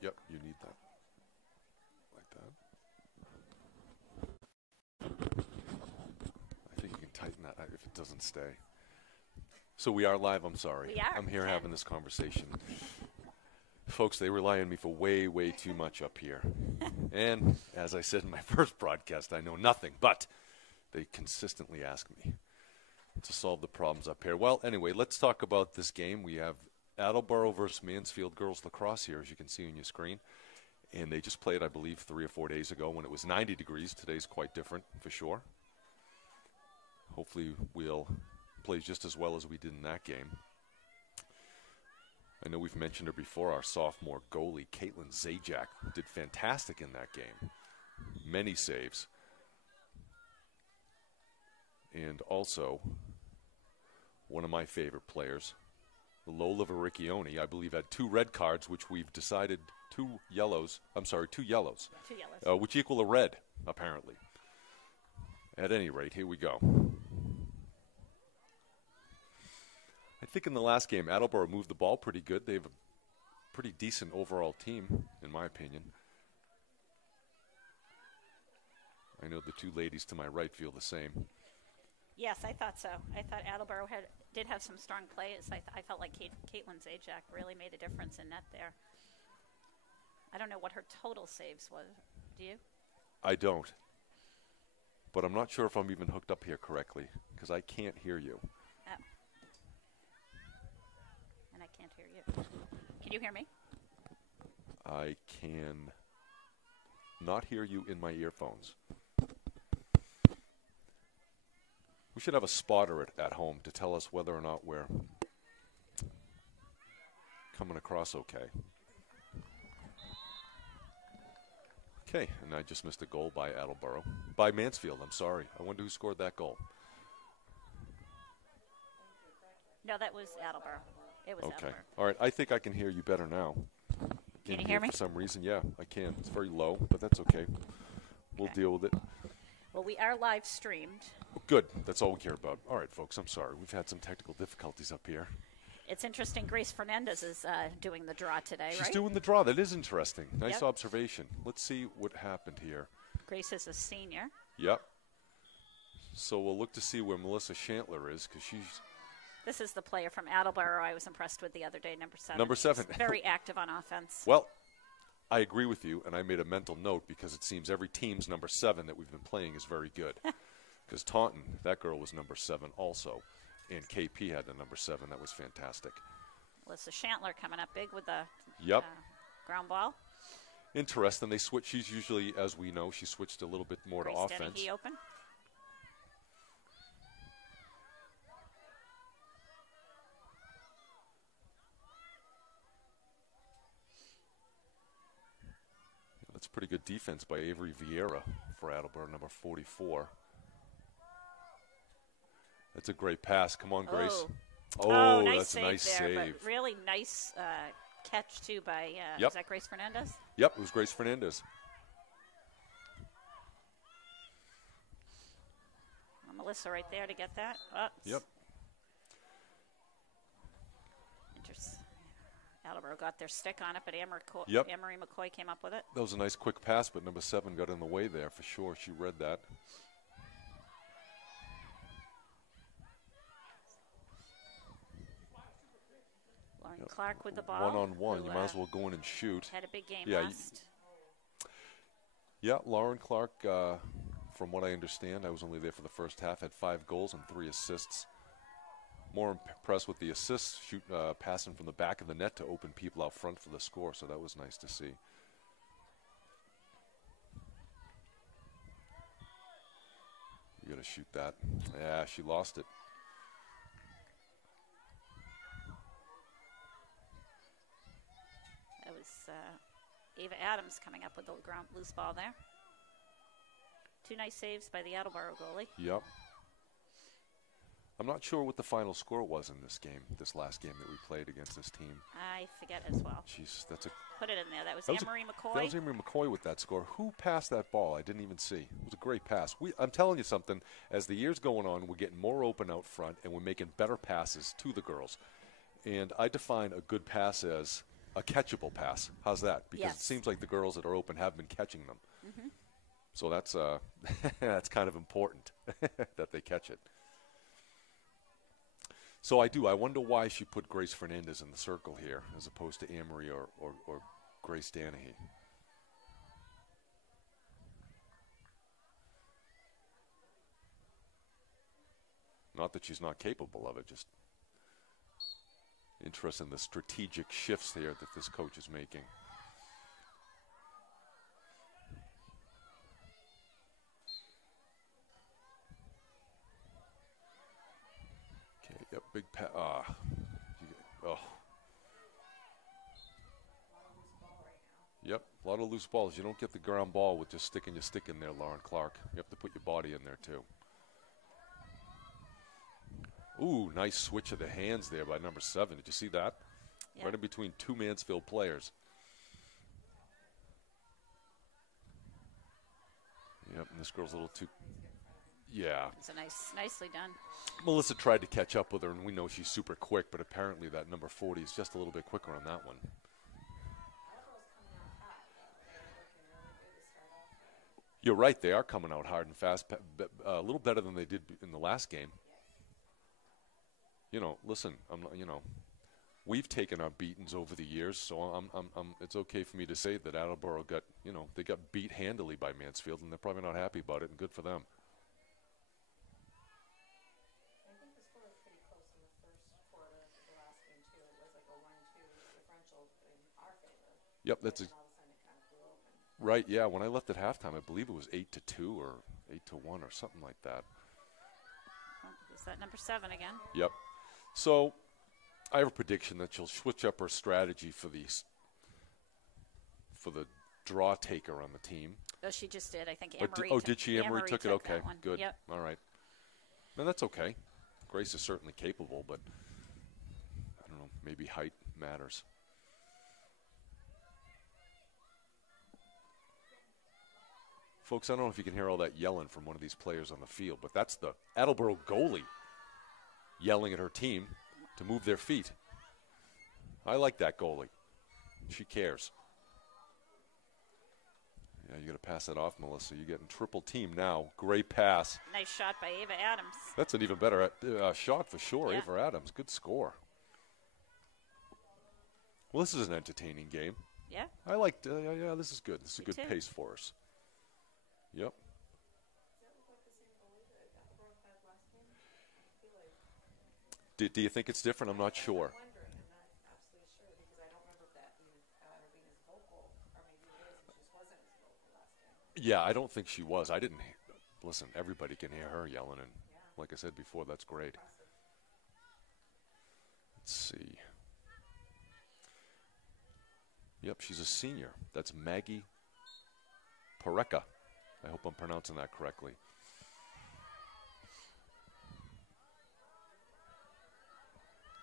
Yep, you need that. Like that. I think you can tighten that if it doesn't stay. So we are live, I'm sorry. We are. I'm here having this conversation. Folks, they rely on me for way, way too much up here. And as I said in my first broadcast, I know nothing, but they consistently ask me to solve the problems up here. Well, anyway, let's talk about this game. We have Attleboro versus Mansfield girls lacrosse here, as you can see on your screen. And they just played, I believe, 3 or 4 days ago when it was 90 degrees. Today's quite different, for sure. Hopefully we'll play just as well as we did in that game. I know we've mentioned her before. Our sophomore goalie, Caitlin Zajac, did fantastic in that game. Many saves. And also, one of my favorite players, Lola Varicchione, I believe had 2 red cards, which we've decided 2 yellows, which equal a red, apparently. At any rate, here we go. I think in the last game, Attleboro moved the ball pretty good. They have a pretty decent overall team, in my opinion. I know the 2 ladies to my right feel the same. Yes, I thought so. I thought Attleboro did have some strong plays. I felt like Caitlin Zajac really made a difference in net there. I don't know what her total saves was. Do you? I don't. But I'm not sure if I'm even hooked up here correctly, because I can't hear you. Oh. And I can't hear you. Can you hear me? I can not hear you in my earphones. We should have a spotter at home to tell us whether or not we're coming across okay. Okay, and I just missed a goal by Attleboro. By Mansfield, I'm sorry. I wonder who scored that goal. No, that was Attleboro. It was okay. Attleboro. All right, I think I can hear you better now. Can you hear me? For some reason, yeah, I can. It's very low, but that's okay. We'll deal with it. Well, we are live streamed. Good. That's all we care about. All right, folks, I'm sorry. We've had some technical difficulties up here. It's interesting. Grace Fernandez is doing the draw today, right? She's doing the draw. That is interesting. Nice Yep. observation. Let's see what happened here. Grace is a senior. Yep. So we'll look to see where Melissa Shantler is, because she's... This is the player from Attleboro I was impressed with the other day, number 7. Number 7. She's very active on offense. Well, I agree with you, and I made a mental note because it seems every team's number 7 that we've been playing is very good. Because Taunton, that girl was number 7 also, and KP had the number 7. That was fantastic. Melissa Shantler coming up big with the ground ball. Interesting. They switch. She's usually, as we know, she switched a little bit more to offense. Dennehy open. That's pretty good defense by Avery Vieira for Attleboro, number 44. That's a great pass. Come on, Grace. Oh, nice that's save a nice there, save. But really nice catch, too, by, Yep. is that Grace Fernandez? Yep, it was Grace Fernandez. Melissa right there to get that. Oops. Yep. Attleboro got their stick on it, but Anne-Marie McCoy came up with it. That was a nice quick pass, but number 7 got in the way there for sure. She read that. Lauren Clark with the ball. One-on-one. You might as well go in and shoot. Had a big game last. Yeah, Lauren Clark, from what I understand, I was only there for the first half, had 5 goals and 3 assists. More impressed with the assists, passing from the back of the net to open people out front for the score, so that was nice to see. You got to shoot that. Yeah, she lost it. That was Ava Adams coming up with the loose ball there. 2 nice saves by the Attleboro goalie. Yep. I'm not sure what the final score was in this last game that we played against this team. I forget as well. Jeez, that's a... Put it in there. That was Anne-Marie McCoy. That was Anne-Marie McCoy with that score. Who passed that ball? I didn't even see. It was a great pass. I'm telling you something. As the year's going on, we're getting more open out front, and we're making better passes to the girls. And I define a good pass as a catchable pass. How's that? Because Yes. it seems like the girls that are open have been catching them. Mm-hmm. So that's that's kind of important that they catch it. So I wonder why she put Grace Fernandez in the circle here as opposed to Anne-Marie or Grace Danahy. Not that she's not capable of it, just interested in the strategic shifts here that this coach is making. Okay, yep, big oh. Yep, a lot of loose balls. You don't get the ground ball with just sticking your stick in there, Lauren Clark. You have to put your body in there, too. Ooh, nice switch of the hands there by number 7. Did you see that? Yep. Right in between two Mansfield players. Yep, and this girl's a little too... Yeah. It's nicely done. Melissa tried to catch up with her, and we know she's super quick, but apparently that number 40 is just a little bit quicker on that one. You're right. They are coming out hard and fast, a little better than they did in the last game. You know, listen, we've taken our beatings over the years, so it's okay for me to say that Attleboro they got beat handily by Mansfield, and they're probably not happy about it, and good for them. I think the score was pretty close in the first quarter of the last game, too. It was like a 1-2 differential in our favor. Yep, that's and all of a sudden it kind of blew open. Right, yeah. When I left at halftime, I believe it was 8-2 or 8-1 or something like that. Is that number 7 again? Yep. So I have a prediction that she'll switch up her strategy for the draw taker on the team. Oh, she just did. I think Anne-Marie did she? Anne-Marie took it? Okay, good. Yep. All right. No, that's okay. Grace is certainly capable, but I don't know, maybe height matters. Folks, I don't know if you can hear all that yelling from one of these players on the field, but that's the Attleboro goalie yelling at her team to move their feet. I like that goalie. She cares. Yeah, you got to pass that off, Melissa. You're getting triple team now. Great pass. Nice shot by Ava Adams. That's an even better shot for sure. Yeah. Ava Adams, good score. Well, this is an entertaining game. Yeah. I liked. Yeah, this is good. This is a good too. pace for us. Yep. Do you think it's different? I'm not sure. I'm wondering. I'm not absolutely sure because I don't remember that being as vocal, or maybe it is, and she wasn't as vocal last game. Yeah, I don't think she was. I didn't. Listen, everybody can hear her yelling, and like I said before, that's great. Let's see. Yep, she's a senior. That's Maggie Pareca. I hope I'm pronouncing that correctly.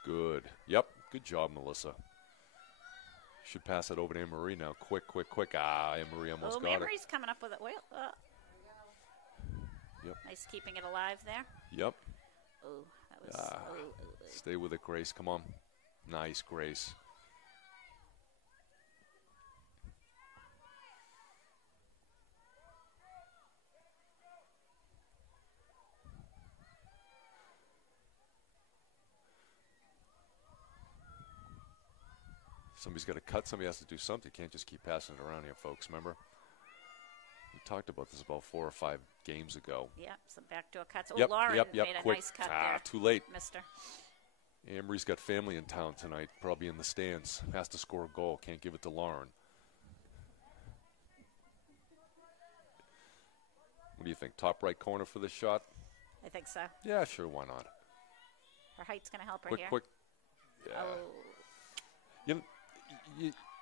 Good. Yep, good job, Melissa. Should pass it over to Anne-Marie now. Quick. Anne-Marie almost got it. Anne-Marie's coming up with it. Yep. Nice keeping it alive there. Yep. Oh, that was. Stay with it, Grace. Come on. Nice, Grace. Somebody's got to cut. Somebody has to do something. You can't just keep passing it around here, folks. Remember? We talked about this about 4 or 5 games ago. Yep, so back to a cut. So Yep, Lauren yep, made a quick. nice cut there. Too late. Mister. Anne-Marie's got family in town tonight, probably in the stands. Has to score a goal. Can't give it to Lauren. What do you think? Top right corner for this shot? I think so. Yeah, sure. Why not? Her height's going to help her here. Quick. Yeah. Oh.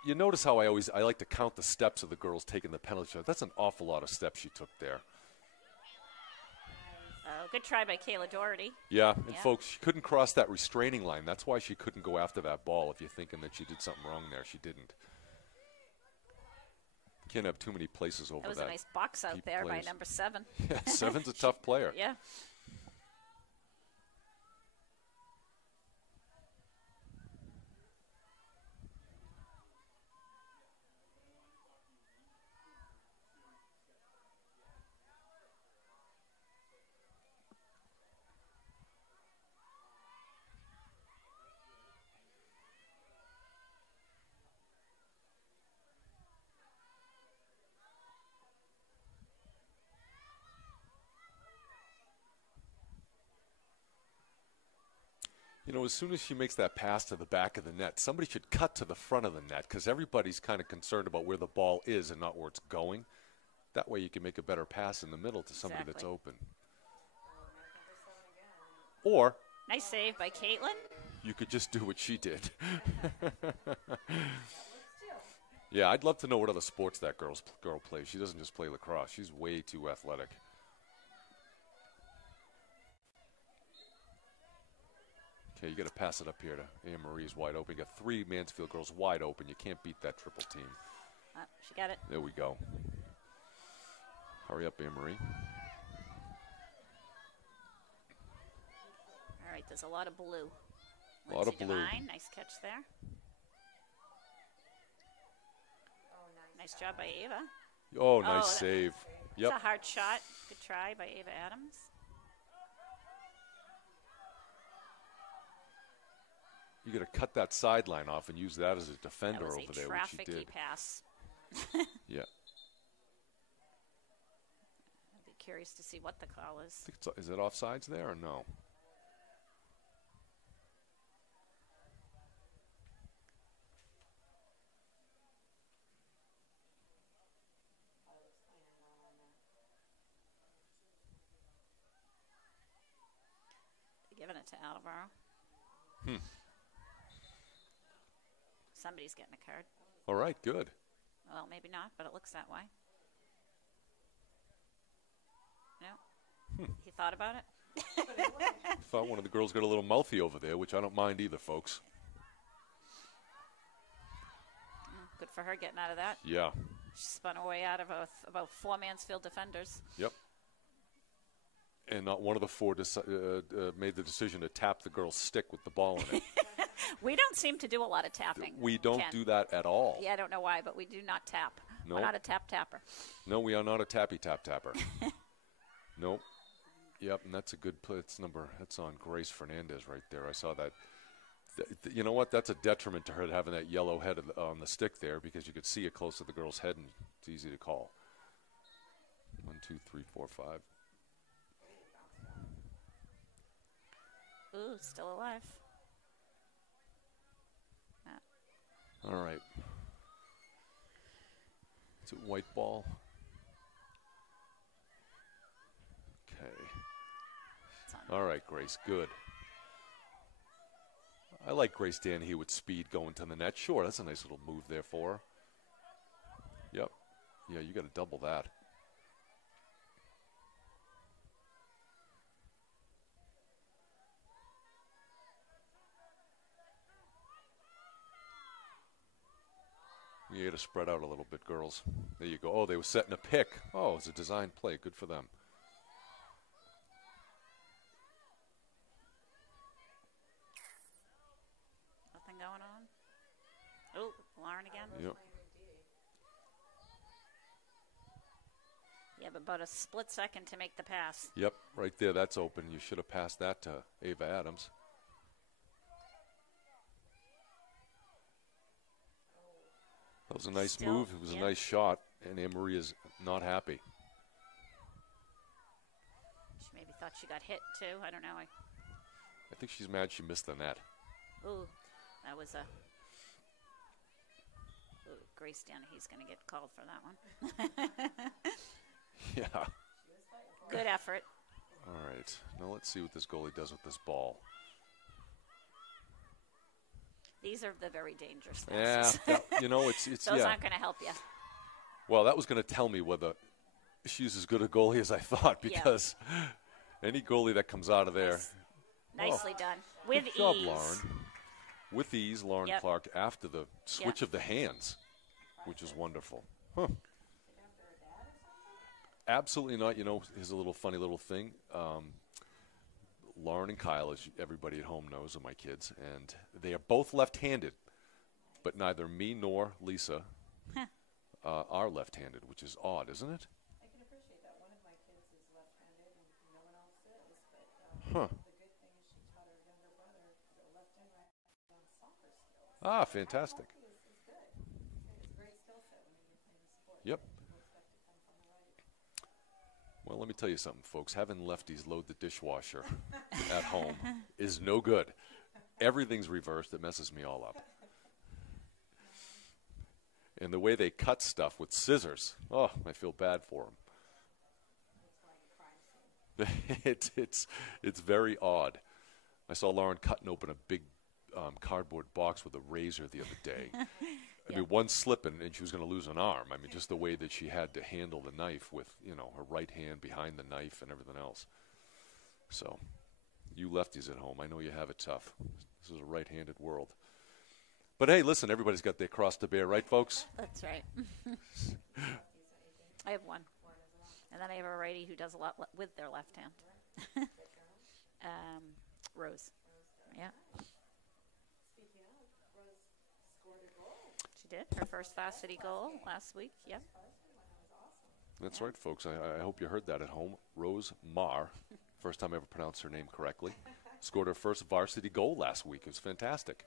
You notice how I like to count the steps of the girls taking the penalty shot. That's an awful lot of steps she took there. Oh, good try by Kayla Doherty. Yeah, and folks, she couldn't cross that restraining line. That's why she couldn't go after that ball. If you're thinking that she did something wrong there, she didn't. Can't have too many places over that. That was a nice box out there by number 7. Yeah, 7's a tough player. Yeah. You know, as soon as she makes that pass to the back of the net, somebody should cut to the front of the net because everybody's kind of concerned about where the ball is and not where it's going. That way you can make a better pass in the middle to somebody that's open. Or nice save by Caitlin. you could just do what she did. Yeah, I'd love to know what other sports that girl plays. She doesn't just play lacrosse. She's way too athletic. Okay, you got to pass it up here to Anne Marie's wide open. You got 3 Mansfield girls wide open. You can't beat that triple team. She got it. There we go. Hurry up, Anne Marie. All right, there's a lot of blue. A lot of blue. Devine, nice catch there. Nice job by Ava. Oh, nice save. Yep. It's a hard shot. Good try by Ava Adams. You got to cut that sideline off and use that as a defender over there, which she did. Trafficky pass. Yeah. I'd be curious to see what the call is. Is it offsides there or no? They're giving it to Attleboro. Somebody's getting a card. All right, good. Well, maybe not, but it looks that way. No? He thought about it? Thought one of the girls got a little mouthy over there, which I don't mind either, folks. Good for her getting out of that. Yeah. She spun her way out of about 4 Mansfield defenders. Yep. And not one of the 4 made the decision to tap the girl's stick with the ball in it. We don't seem to do a lot of tapping. We don't do that at all. Yeah, I don't know why, but we do not tap. No. We're not a tapper. No, we are not a tapper. Nope. Yep, and that's a good play. That's on Grace Fernandez right there. I saw that. You know what? That's a detriment to her having that yellow head on the stick there because you could see it close to the girl's head and it's easy to call. 1, 2, 3, 4, 5. Ooh, still alive. All right. Is it white ball? Okay. All right, Grace, good. I like Grace Danahy with speed going to the net. Sure, that's a nice little move there for her. Yep. Yeah, you got to double that. You got to spread out a little bit, girls. There you go. Oh, they were setting a pick. Oh, it's a design play. Good for them. Nothing going on. Oh, Lauren again. Yep. You have about a split second to make the pass. Yep, right there. That's open. You should have passed that to Ava Adams. That was a nice move. It was a nice shot, and Anne Marie is not happy. She maybe thought she got hit, too. I don't know. I think she's mad she missed the net. Ooh, that was a... Ooh, Grace Danahy's going to get called for that one. Yeah. Good effort. All right. Now let's see what this goalie does with this ball. These are the very dangerous passes. Yeah, you know, it's Those aren't going to help you. Well, that was going to tell me whether she's as good a goalie as I thought because any goalie that comes out of there. Nicely done. With good job, ease. Lauren. With ease, Lauren Clark after the switch of the hands, which is wonderful. Huh. Absolutely not. You know, here's a little funny little thing. Lauren and Kyle, as everybody at home knows, are my kids, and they are both left-handed, but neither me nor Lisa are left-handed, which is odd, isn't it? I can appreciate that. One of my kids is left-handed, and no one else is, but the good thing is she taught her younger brother the left and right on soccer skills. Ah, fantastic. Hockey is good. It's a great skill set when you're playing a sport. Yep. People expect to come from the right. Well, let me tell you something, folks. Having lefties load the dishwasher at home is no good. Everything's reversed. It messes me all up. And the way they cut stuff with scissors, oh, I feel bad for them. It's very odd. I saw Lauren cutting open a big cardboard box with a razor the other day. I mean, one slipping and she was going to lose an arm. I mean, just the way that she had to handle the knife with, you know, her right hand behind the knife and everything else. So, you lefties at home, I know you have it tough. This is a right-handed world. But hey, listen, everybody's got their cross to bear, right, folks? That's right. I have one. And then I have a righty who does a lot with their left hand. Rose. Yeah. Speaking of, Rose scored a goal. She did. Her first varsity goal last week. Yep. That's right, folks. I hope you heard that at home. Rose Marr, first time I ever pronounced her name correctly, scored her first varsity goal last week. It was fantastic.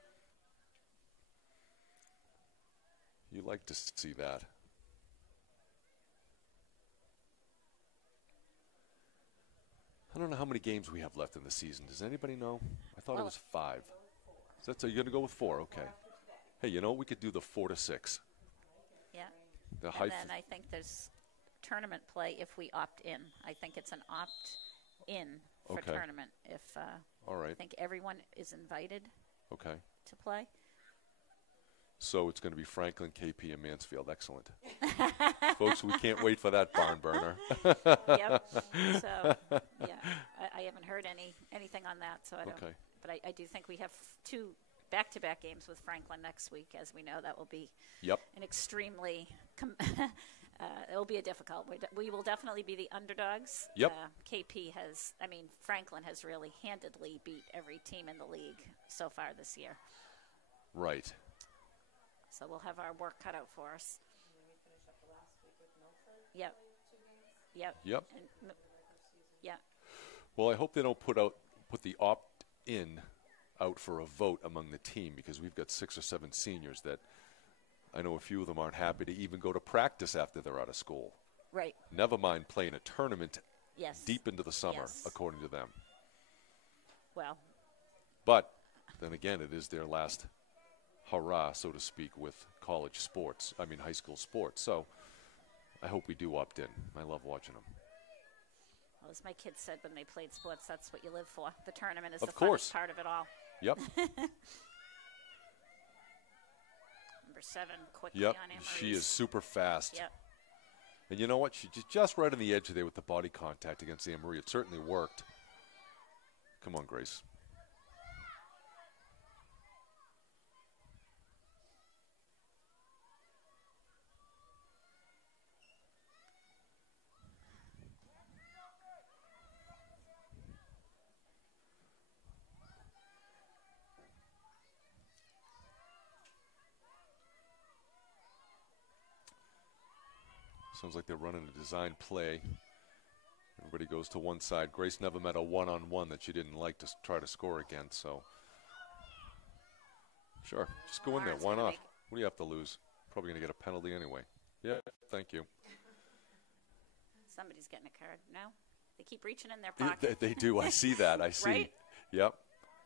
You like to see that. I don't know how many games we have left in the season. Does anybody know? I thought it was 5. So you're going to go with 4? Okay. Hey, you know, we could do the 4 to 6. Yeah. The And then I think there's tournament play if we opt in. I think it's an opt-in for Okay. tournament. If All right. I think everyone is invited Okay. to play. So it's going to be Franklin, KP, and Mansfield. Excellent. Folks, we can't wait for that barn burner. Yep. So, yeah, I haven't heard anything on that, so I don't. Okay. But I do think we have 2 back-to-back games with Franklin next week. As we know, that will be Yep. an extremely it will be a difficult. We will definitely be the underdogs. Yep. Franklin has really handedly beat every team in the league so far this year. Right. So we'll have our work cut out for us. And then we finished up the last week with Milford. Yep. 2 games. Yep. Yep. And, yeah. Well, I hope they don't put the opt-in out for a vote among the team, because we've got 6 or 7 seniors that I know a few of them aren't happy to even go to practice after they're out of school. Right. Never mind playing a tournament Yes. deep into the summer, Yes. according to them. Well, But then again, it is their last hurrah, so to speak, with college sports. I mean, high school sports. So I hope we do opt in. I love watching them. well, as my kids said when they played sports, that's what you live for. The tournament is Of the course. funnest part of it all. Yep. Number 7, quickly Yep. on Anne She is super fast. Yep. And you know what? She just right on the edge there with the body contact against Anne Marie. It certainly worked. Come on, Grace. Sounds like they're running a design play. Everybody goes to one side. Grace never met a one-on-one that she didn't like to try to score against, so. Sure, just go in there. Lauren's Why gonna not? make- What do you have to lose? Probably going to get a penalty anyway. Yeah, thank you. Somebody's getting a card. No? They keep reaching in their They, pocket. they do. I see that. I see. Right? Yep.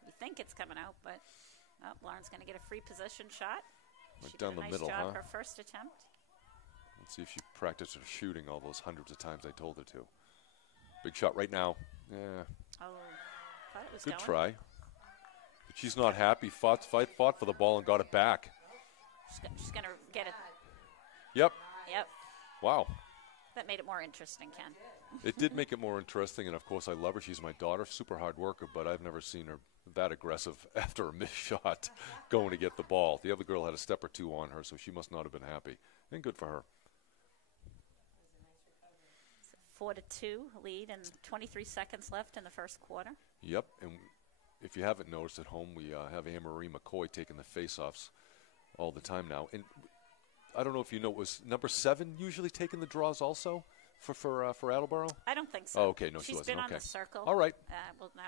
You think it's coming out, but Lauren's going to get a free position shot. Right She down did the a nice middle, job huh? her first attempt. Let's see if she practiced her shooting all those hundreds of times I told her to. Big shot right now. Yeah, Oh, thought it was good going. try. But she's not happy. Fought for the ball and got it back. She's going to get it. Yep. Yep. Wow. That made it more interesting, Ken. It did make it more interesting, and of course I love her. She's my daughter, super hard worker, but I've never seen her that aggressive after a missed shot going to get the ball. The other girl had a step or two on her, so she must not have been happy. And good for her. 4-2 lead and 23 seconds left in the first quarter. Yep, and if you haven't noticed at home, we have Anne-Marie McCoy taking the face-offs all the time now. And I don't know if you know, was number 7 usually taking the draws also for Attleboro? I don't think so. Oh, okay, no, she She's wasn't. been Okay. on the circle. All right. Well, now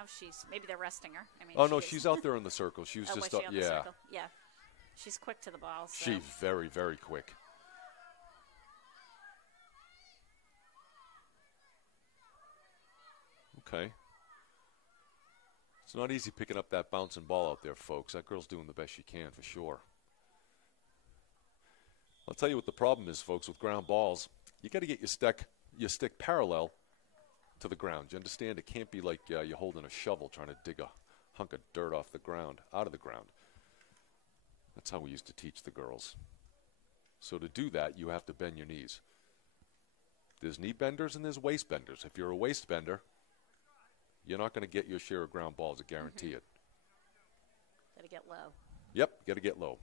maybe they're resting her. I mean, Oh, no, she is- she's out there in the circle. She was Oh, just, was she on the yeah. circle? Yeah. She's quick to the ball. So. She's very, very quick. Okay. It's not easy picking up that bouncing ball out there, folks. That girl's doing the best she can, for sure. I'll tell you what the problem is, folks, with ground balls. You got to get your stick parallel to the ground. You understand? It can't be like you're holding a shovel trying to dig a hunk of dirt off the ground, out of the ground. That's how we used to teach the girls. So to do that, you have to bend your knees. There's knee benders and there's waist benders. If you're a waist bender, you're not going to get your share of ground balls, I guarantee it. Got to get low. Yep, got to get low.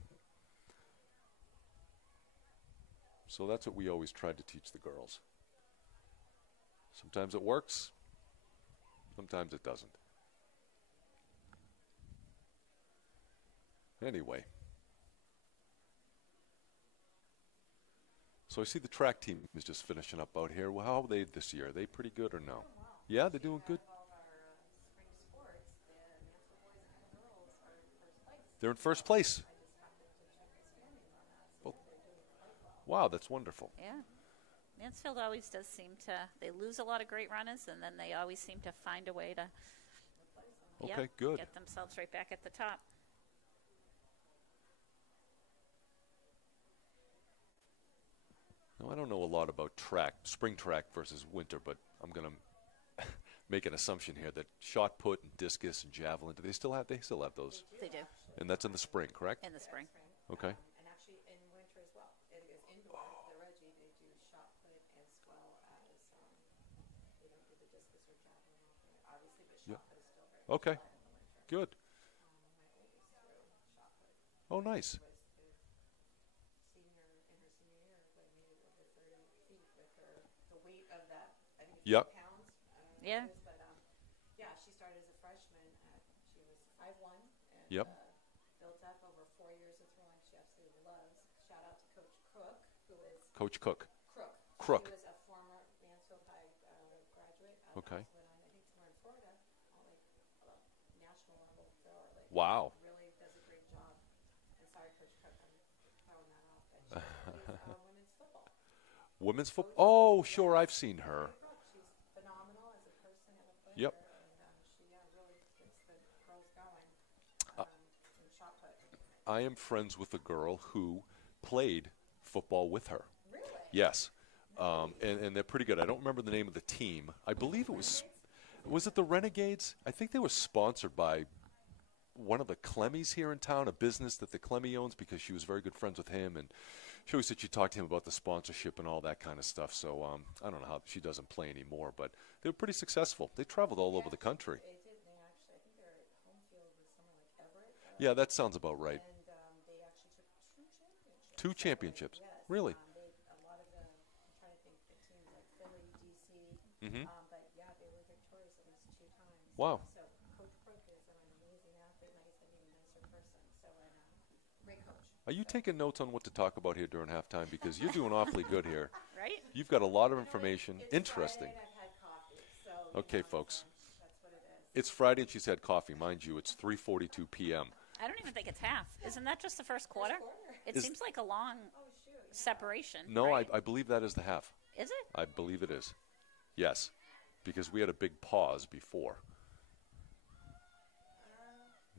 So that's what we always tried to teach the girls. Sometimes it works, sometimes it doesn't. Anyway. So I see the track team is just finishing up out here. Well, how are they this year? Are they pretty good or no? Yeah, they're doing good. They're in first place. Well, wow, that's wonderful. Yeah. Mansfield always does seem to, they lose a lot of great runners, and then they always seem to find a way to Good. Get themselves right back at the top. Now, I don't know a lot about track, spring track versus winter, but I'm going to make an assumption here that shot put and discus and javelin, they still have those? They do. And that's in the spring, correct? In the spring. Okay. And actually in winter as well. It is indoor. The Reggie, they do shot put as well as they don't do the discus or javelin out there, obviously, but shot put is still very Okay. popular in the winter. Good. My oldest threw shot put. Oh, nice. Was the senior in her senior year when made it over 30 feet with her the weight of that. I think it's 2 pounds. I don't know Yeah. what it is, but yeah, she started as a freshman. She was 5'1" and built up over 4 years of throwing. She absolutely loves. Shout out to Coach Crook, who is Coach Cook. Crook. He was a former Mansfield High graduate. Okay. Went on, I think, somewhere in Florida, national level thrower. Wow. Really does a great job. And sorry, Coach Cook, I'm throwing that off. But she plays women's football. Women's football? Oh, sure, I've seen her. She's phenomenal as a person and a player. Yep. And she really gets the girls going in shot put. I am friends with a girl who played football with her. Really? Yes. And they're pretty good. I don't remember the name of the team. I believe it was it the Renegades? I think they were sponsored by one of the Clemmies here in town, a business that the Clemmy owns, because she was very good friends with him. And she always said she talked to him about the sponsorship and all that kind of stuff. So I don't know how she doesn't play anymore, but they were pretty successful. They traveled all over the country. They did. They actually, I think they were at home field with somewhere like Everett. Yeah, that sounds about right. And they actually took 2 championships. 2 championships. Yes. Really? A lot of the, I'm trying to think, the teams like Philly, DC. Mm-hmm. But yeah, they were victorious at least 2 times. Wow. So Coach Crook is an amazing athlete, and like I said, even a nicer person. So great coach. Are you taking notes on what to talk about here during halftime? Because you're doing awfully good here. Right? You've got a lot of information. It's Interesting. Friday and I've had coffee, so Okay, folks. That's what it is. It's Friday and she's had coffee. Mind you, it's 3:42 p.m. I don't even think it's half. Isn't that just the first quarter? It Is- seems like a long separation. No, right? I believe that is the half. Is it? I believe it is. Yes, because we had a big pause before.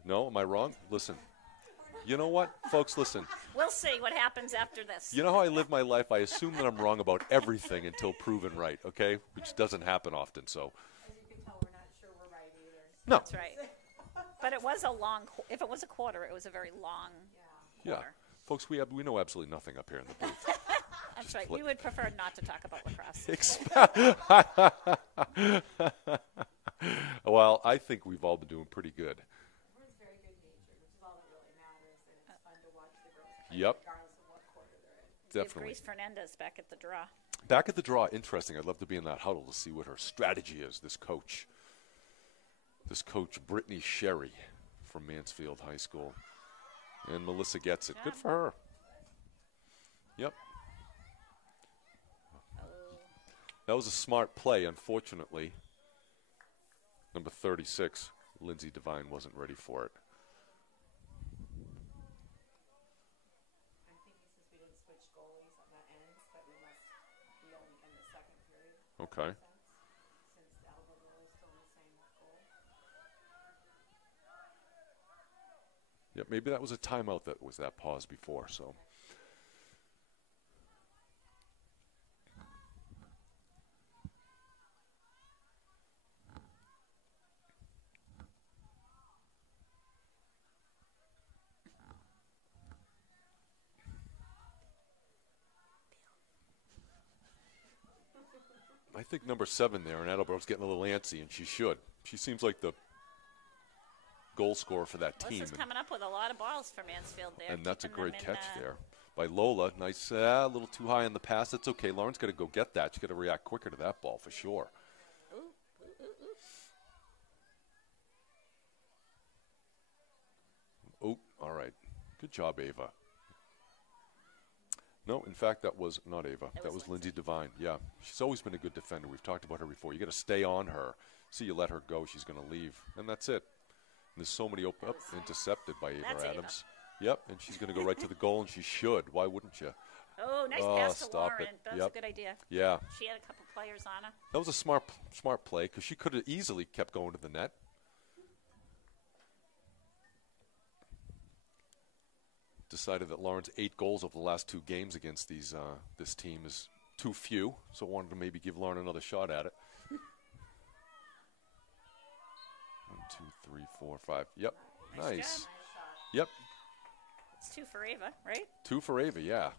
No, am I wrong? Listen. You know what, folks, listen. We'll see what happens after this. You know how I live my life? I assume that I'm wrong about everything until proven right, okay? Which doesn't happen often, so. As you can tell, we're not sure we're right either. No. That's right. But it was a long, if it was a quarter, it was a very long Yeah. quarter. Folks, we know absolutely nothing up here in the booth. That's right. We would prefer not to talk about lacrosse. Well, I think we've all been doing pretty good. Everyone's very good natured, which is all that really matters, and it's fun to watch the girls play, Yep. regardless of what quarter they're in. We have Definitely. Grace Fernandez back at the draw. Back at the draw, interesting. I'd love to be in that huddle to see what her strategy is, this coach. This coach, Brittany Sherry from Mansfield High School. And Melissa gets it. Good for her. Yep. That was a smart play, unfortunately. Number 36, Lindsay Devine, wasn't ready for it. I'm thinking since we didn't switch goalies on that ends, that we must be only in the second period. Okay. Since the Attleboro goal is still in the same goal. Yep, maybe that was a timeout that was that pause before, so. I think number 7 there in Attleboro's getting a little antsy, and she should. She seems like the goal scorer for that team. Melissa's coming up with a lot of balls for Mansfield there. And that's a great catch there by Lola. Nice, a little too high on the pass. That's okay. Lauren's got to go get that. She's got to react quicker to that ball for sure. Ooh, ooh, ooh, ooh. Oh, all right. Good job, Ava. No, in fact, that was not Ava. That was Lindsay Devine. Yeah, she's always been a good defender. We've talked about her before. You got to stay on her. See, you let her go, she's going to leave. And that's it. And there's so many intercepted by Ava Adams. Yep, and she's going to go right to the goal, and she should. Why wouldn't you? Oh, nice pass to Lauren. That was a good idea. Yeah. She had a couple players on her. That was a smart play because she could have easily kept going to the net. Decided that Lauren's 8 goals over the last 2 games against this team is too few, so wanted to maybe give Lauren another shot at it. 1, 2, 3, 4, 5. Yep, nice. Yep. It's 2 for Ava, right? 2 for Ava, yeah.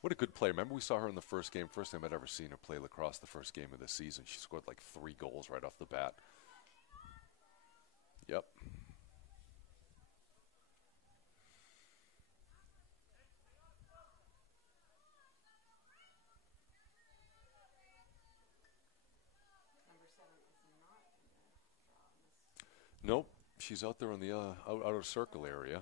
What a good player. Remember we saw her in the first game. First time I'd ever seen her play lacrosse the first game of the season. She scored like 3 goals right off the bat. Yep. Nope, she's out there on the outer circle area.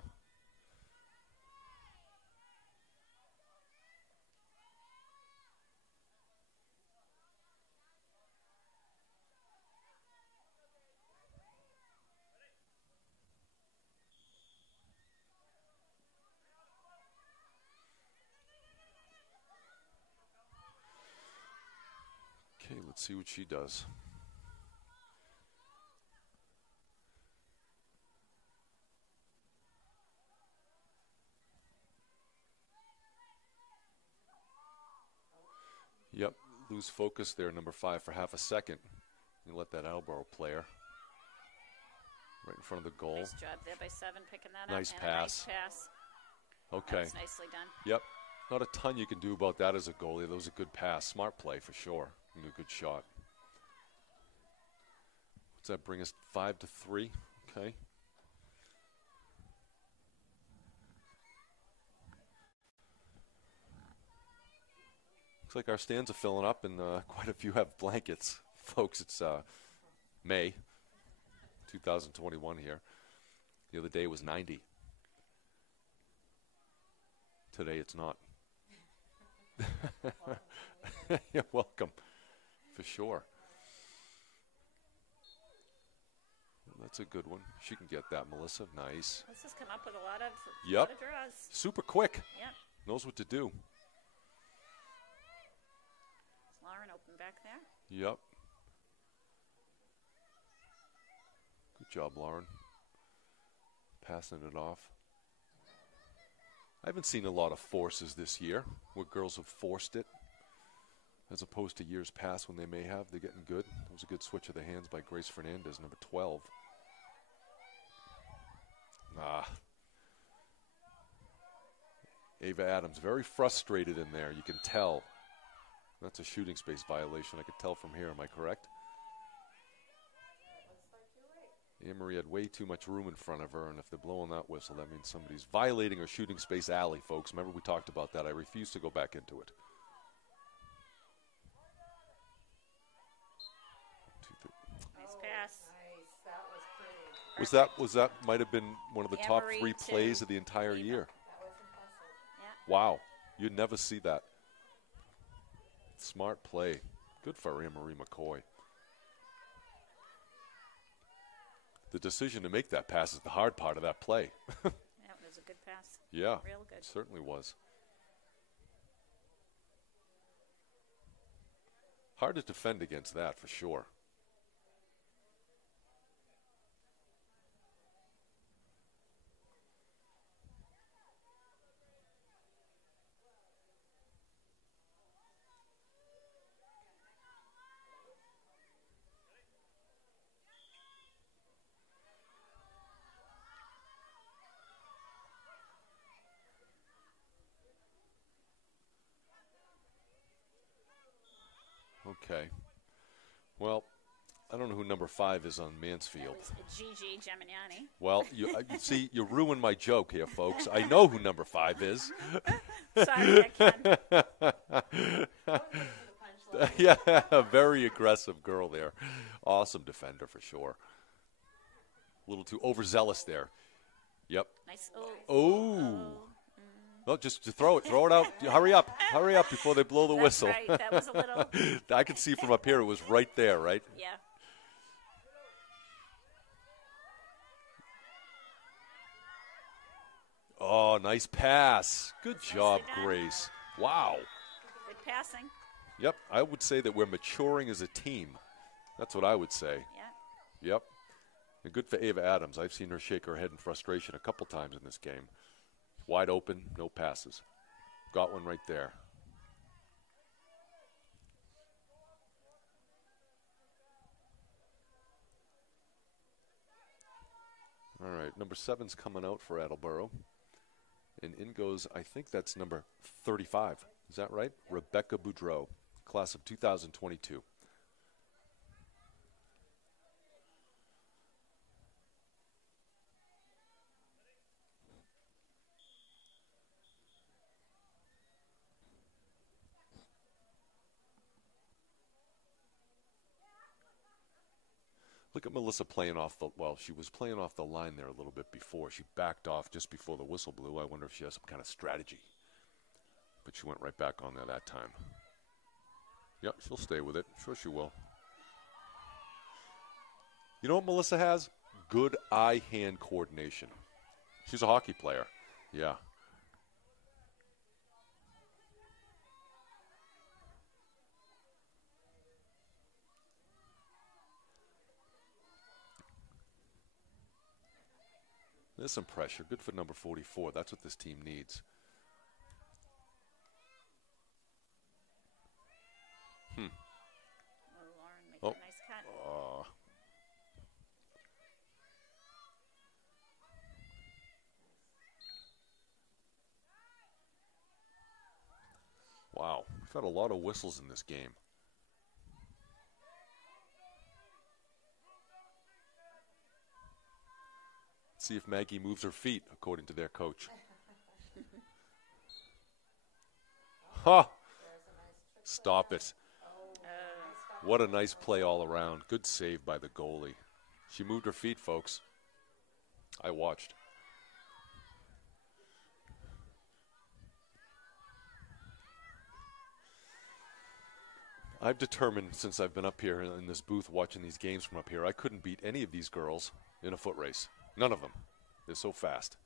Okay, let's see what she does. Yep, lose focus there, number 5, for half a second. You let that Attleboro player right in front of the goal. Nice job there by 7 picking that nice up. Pass. Nice pass. Okay. That's nicely done. Yep. Not a ton you can do about that as a goalie. That was a good pass. Smart play for sure. And a good shot. What's that bring us? 5-3. Okay. Looks like our stands are filling up, and quite a few have blankets. Folks, it's May 2021 here. The other day was 90. Today it's not. You're welcome, for sure. That's a good one. She can get that, Melissa. Nice. Melissa's come up with a lot of draws. Super quick. Yep. Knows what to do. Lauren open back there. Yep. Good job, Lauren. Passing it off. I haven't seen a lot of forces this year where girls have forced it as opposed to years past when they may have. They're getting good. It was a good switch of the hands by Grace Fernandez, number 12. Ava Adams, very frustrated in there. You can tell. That's a shooting space violation. I could tell from here. Am I correct? Anne-Marie had way too much room in front of her, and if they're blowing that whistle, that means somebody's violating her shooting space alley, folks. Remember we talked about that. I refuse to go back into it. Nice pass. Nice. That was pretty. Was that might have been one of the top 3 plays of the entire year. That was impressive. Yeah. Wow. You'd never see that. Smart play. Good for Anne-Marie McCoy. The decision to make that pass is the hard part of that play. That was a good pass. Yeah, real good. Certainly was. Hard to defend against that for sure. Okay. Well, I don't know who number 5 is on Mansfield. That was Gigi Geminiani. Well, you see, you ruined my joke here, folks. I know who number 5 is. Sorry, I can't. Yeah, a very aggressive girl there. Awesome defender for sure. A little too overzealous there. Yep. Nice. Oh. Well, just to throw it out. Hurry up before they blow the That's whistle. right. That was a little. I could see from up here it was right there, right? Yeah. Oh, nice pass. Good job, Nicely done. Grace. Wow. Good passing. Yep, I would say that we're maturing as a team. That's what I would say. Yeah. Yep. And good for Ava Adams. I've seen her shake her head in frustration a couple times in this game. Wide open, no passes. Got one right there. All right, number 7's coming out for Attleboro. And in goes, I think that's number 35. Is that right? Rebecca Boudreau, class of 2022. Look at Melissa playing off the, well, she was playing off the line there a little bit before. She backed off just before the whistle blew. I wonder if she has some kind of strategy. But she went right back on there that time. Yep, she'll stay with it. Sure she will. You know what Melissa has? Good eye-hand coordination. She's a hockey player. Yeah. There's some pressure. Good for number 44. That's what this team needs. Oh, Lauren making a nice cut. Wow. We've had a lot of whistles in this game. See if Maggie moves her feet, according to their coach. Ha! Stop it. What a nice play all around. Good save by the goalie. She moved her feet, folks. I watched. I've determined since I've been up here in this booth watching these games from up here, I couldn't beat any of these girls in a foot race. None of them. They're so fast.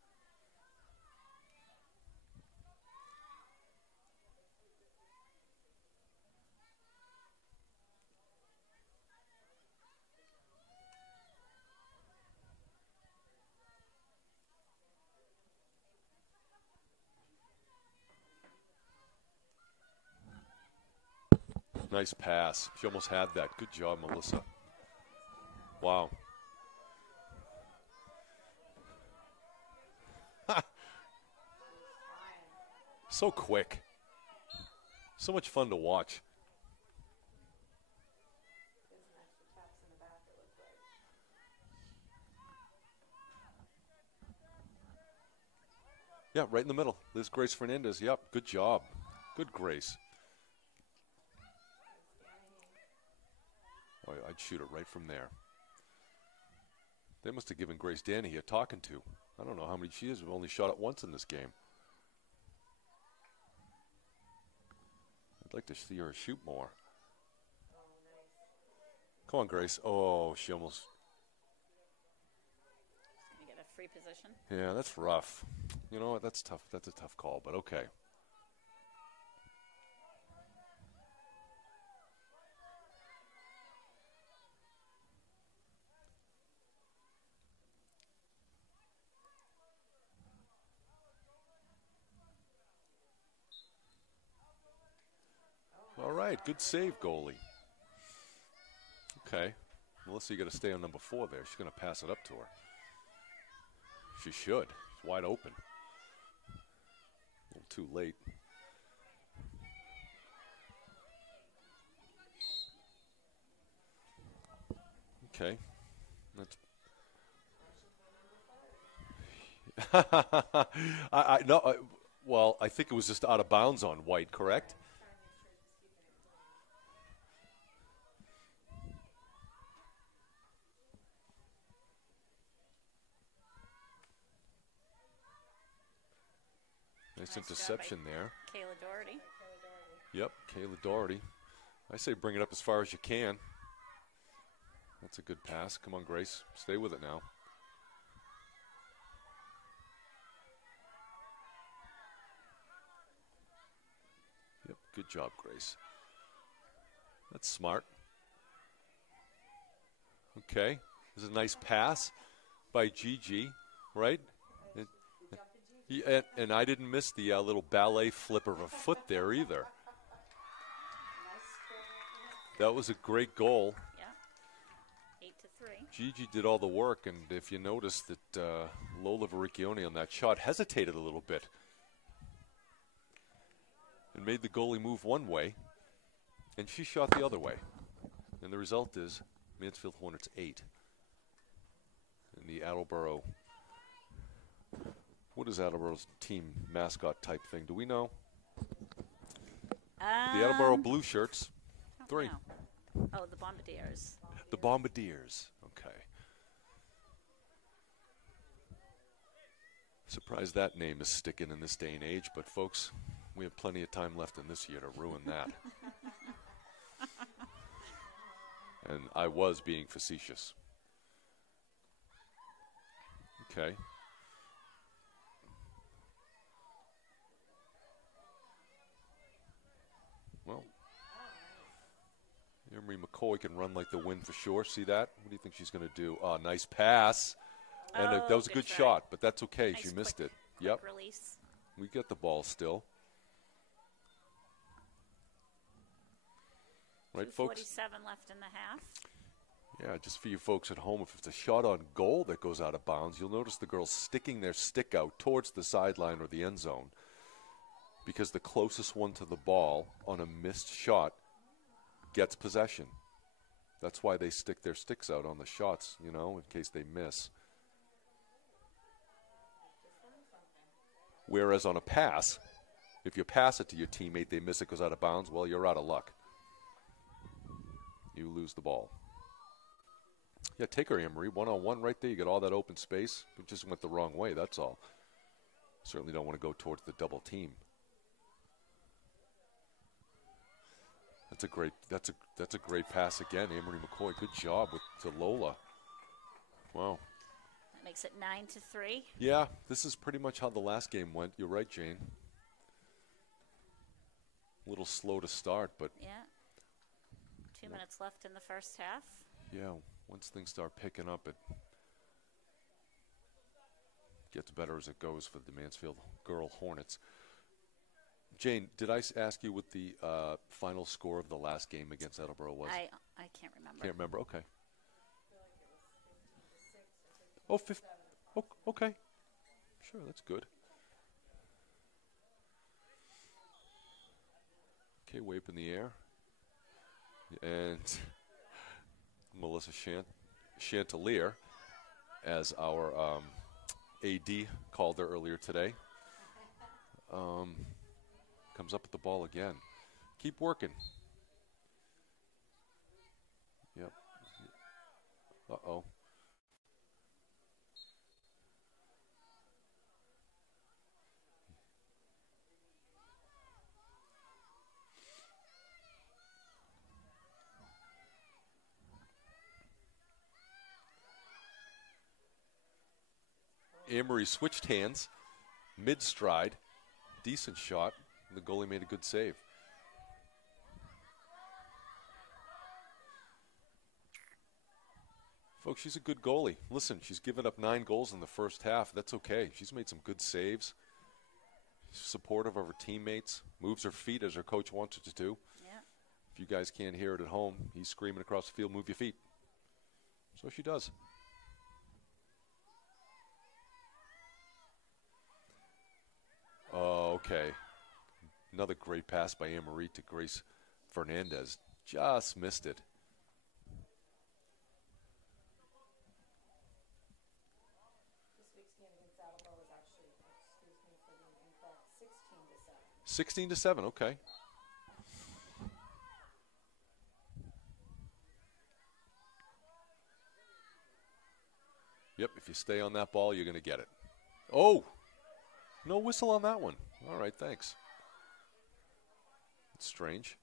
Nice pass. She almost had that. Good job, Melissa. Wow. So quick. So much fun to watch. Yeah, right in the middle. There's Grace Fernandez. Yep, good job. Good Grace. Oh, I'd shoot it right from there. They must have given Grace Danny a talking to. I don't know how many she has. We've only shot it once in this game. I'd like to see her shoot more. Come on, Grace. Oh, she almost. Gonna get a free position. Yeah, that's rough. You know what? That's tough. That's a tough call, but okay. All right, good save, goalie. Okay. Melissa, you got to stay on number 4 there. She's going to pass it up to her. She should. It's wide open. A little too late. Okay. That's well, I think it was just out of bounds on White, correct? Nice interception there. Kayla Doherty. Yep, Kayla Doherty. I say bring it up as far as you can. That's a good pass. Come on, Grace. Stay with it now. Yep, good job, Grace. That's smart. Okay, this is a nice pass by Gigi, right? And I didn't miss the little ballet flip of a foot there either. That was a great goal. Yeah, 8-3. Gigi did all the work, and if you notice that Lola Varicchione on that shot hesitated a little bit and made the goalie move one way, and she shot the other way. And the result is Mansfield Hornets 8. And the Attleboro, what is Attleboro's team mascot type thing? Do we know? The Attleboro blue shirts, 3. No. Oh, the Bombardiers. The Bombardiers, okay. Surprised that name is sticking in this day and age, but folks, we have plenty of time left in this year to ruin that. And I was being facetious. Okay. Well, Emery McCoy can run like the wind for sure. See that? What do you think she's going to do? Oh, nice pass. And that was a good shot, but that's okay. Nice she missed quick it. Yep. Release. We get the ball still. Right, folks? 2:47 left in the half. Yeah, just for you folks at home, if it's a shot on goal that goes out of bounds, you'll notice the girls sticking their stick out towards the sideline or the end zone, because the closest one to the ball on a missed shot gets possession. That's why they stick their sticks out on the shots, you know, in case they miss. Whereas on a pass, if you pass it to your teammate, they miss it, goes out of bounds, well, you're out of luck. You lose the ball. Yeah, take her, Emery. One-on-one right there. You got all that open space. We just went the wrong way, that's all. Certainly don't want to go towards the double team. That's a great pass again, Emery McCoy. Good job to Lola. Wow. That makes it 9-3. Yeah, this is pretty much how the last game went. You're right, Jane. A little slow to start, but Yeah. 2 minutes left in the first half. yeah, once things start picking up, it gets better as it goes for the Mansfield Girl Hornets. Jane, did I ask you what the final score of the last game against Attleboro was? I can't remember. Can't remember. Okay. Oh, okay. Sure, that's good. Okay, wave in the air. And Melissa Chantelier, as our AD called her earlier today, comes up with the ball again. Keep working. Yep. Uh-oh. Emery switched hands, mid-stride, decent shot. The goalie made a good save. Folks, she's a good goalie. Listen, she's given up 9 goals in the first half. That's okay. She's made some good saves. She's supportive of her teammates. Moves her feet as her coach wants her to do. Yeah. If you guys can't hear it at home, he's screaming across the field, move your feet. So she does. Oh, okay. Another great pass by Anne-Marie to Grace Fernandez. Just missed it. 16 to 7. 16 to 7, okay. Yep, if you stay on that ball, you're going to get it. Oh, no whistle on that one. All right, thanks. It's strange.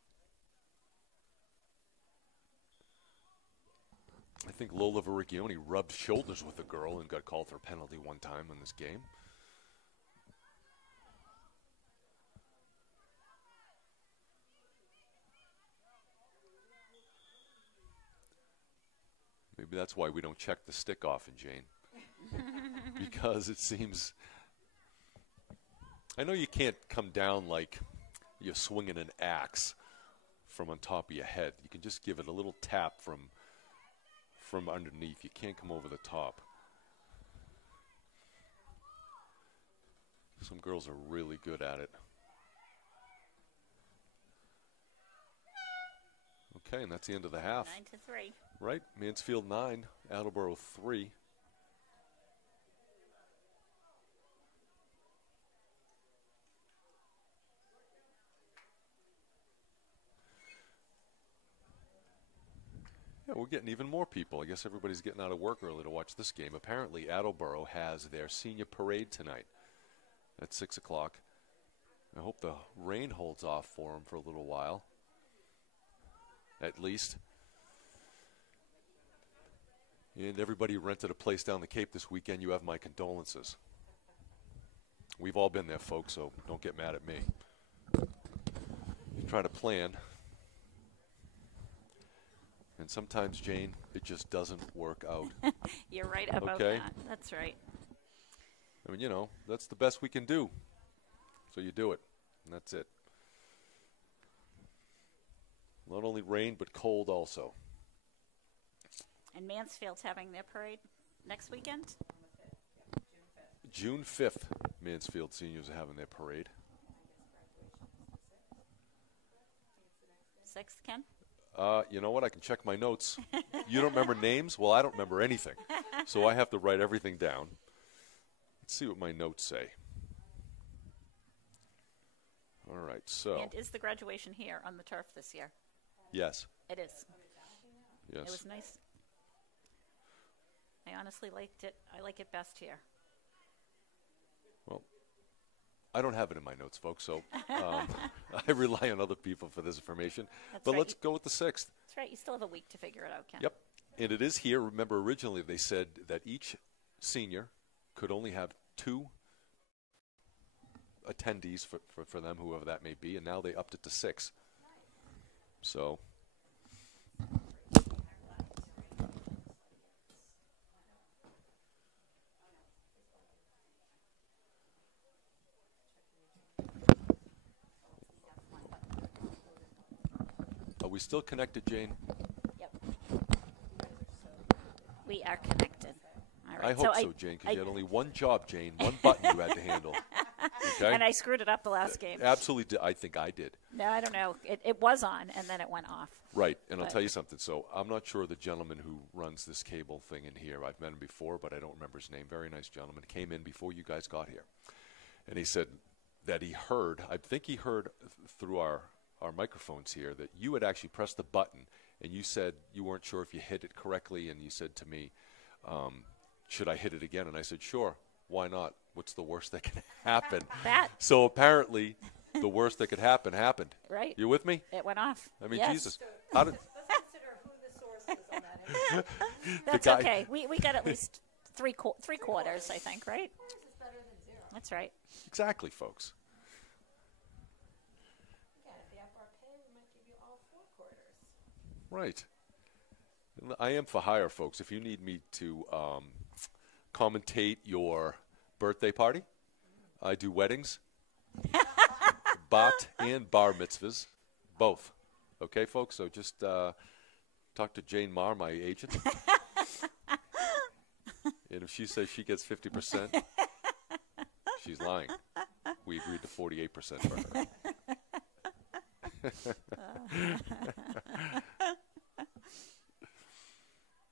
I think Lola Verricchione rubbed shoulders with a girl and got called for a penalty one time in this game. Maybe that's why we don't check the stick often, Jane. Because it seems... I know you can't come down like you're swinging an axe from on top of your head. You can just give it a little tap from underneath. You can't come over the top. Some girls are really good at it. Okay, and that's the end of the half. 9-3. Right, Mansfield 9, Attleboro 3. Yeah, we're getting even more people. I guess everybody's getting out of work early to watch this game. Apparently, Attleboro has their senior parade tonight at 6 o'clock. I hope the rain holds off for them for a little while, at least. And everybody who rented a place down the Cape this weekend, you have my condolences. We've all been there, folks, so don't get mad at me. You try to plan. And sometimes, Jane, it just doesn't work out. You're right about Okay. that. That's right. I mean, you know, that's the best we can do. So you do it, and that's it. Not only rain, but cold also. And Mansfield's having their parade next weekend? June 5th, Mansfield seniors are having their parade. 6th, Ken? You know what? I can check my notes. You don't remember names? Well, I don't remember anything. So I have to write everything down. Let's see what my notes say. All right, so. And is the graduation here on the turf this year? Yes. It is. Yes. It was nice. I honestly liked it. I like it best here. Well, I don't have it in my notes, folks, so I rely on other people for this information. That's but right. let's go with the 6th. That's right. You still have a week to figure it out, Ken. Yep. And it is here. Remember, originally they said that each senior could only have 2 attendees for them, whoever that may be, and now they upped it to 6. So. Are we still connected, Jane? Yep. We are connected. All right. I hope so, Jane, because you had only one job, Jane, one button you had to handle. Okay? And I screwed it up the last game. Absolutely, I think I did. No, I don't know. It was on, and then it went off. Right, and I'll tell you something. So I'm not sure the gentleman who runs this cable thing in here. I've met him before, but I don't remember his name. Very nice gentleman. Came in before you guys got here. And he said that he heard, I think he heard through our microphones here, that you had actually pressed the button, and you said you weren't sure if you hit it correctly, and you said to me, should I hit it again? And I said, sure, why not? What's the worst that can happen? That. So apparently, the worst that could happen happened. Right. You with me? It went off. I mean, yes. Jesus. How did? Let's consider who the source was on that. That's guy- okay. We got at least three quarters, I think, right? This is better than 0. That's right. Exactly, folks. Again, if the FRP, we might give you all 4 quarters. Right. And I am for hire, folks. If you need me to commentate your birthday party, I do weddings, bat and bar mitzvahs, both. Okay, folks? So just talk to Jane Marr, my agent. And if she says she gets 50%, she's lying. We agreed to 48% for her.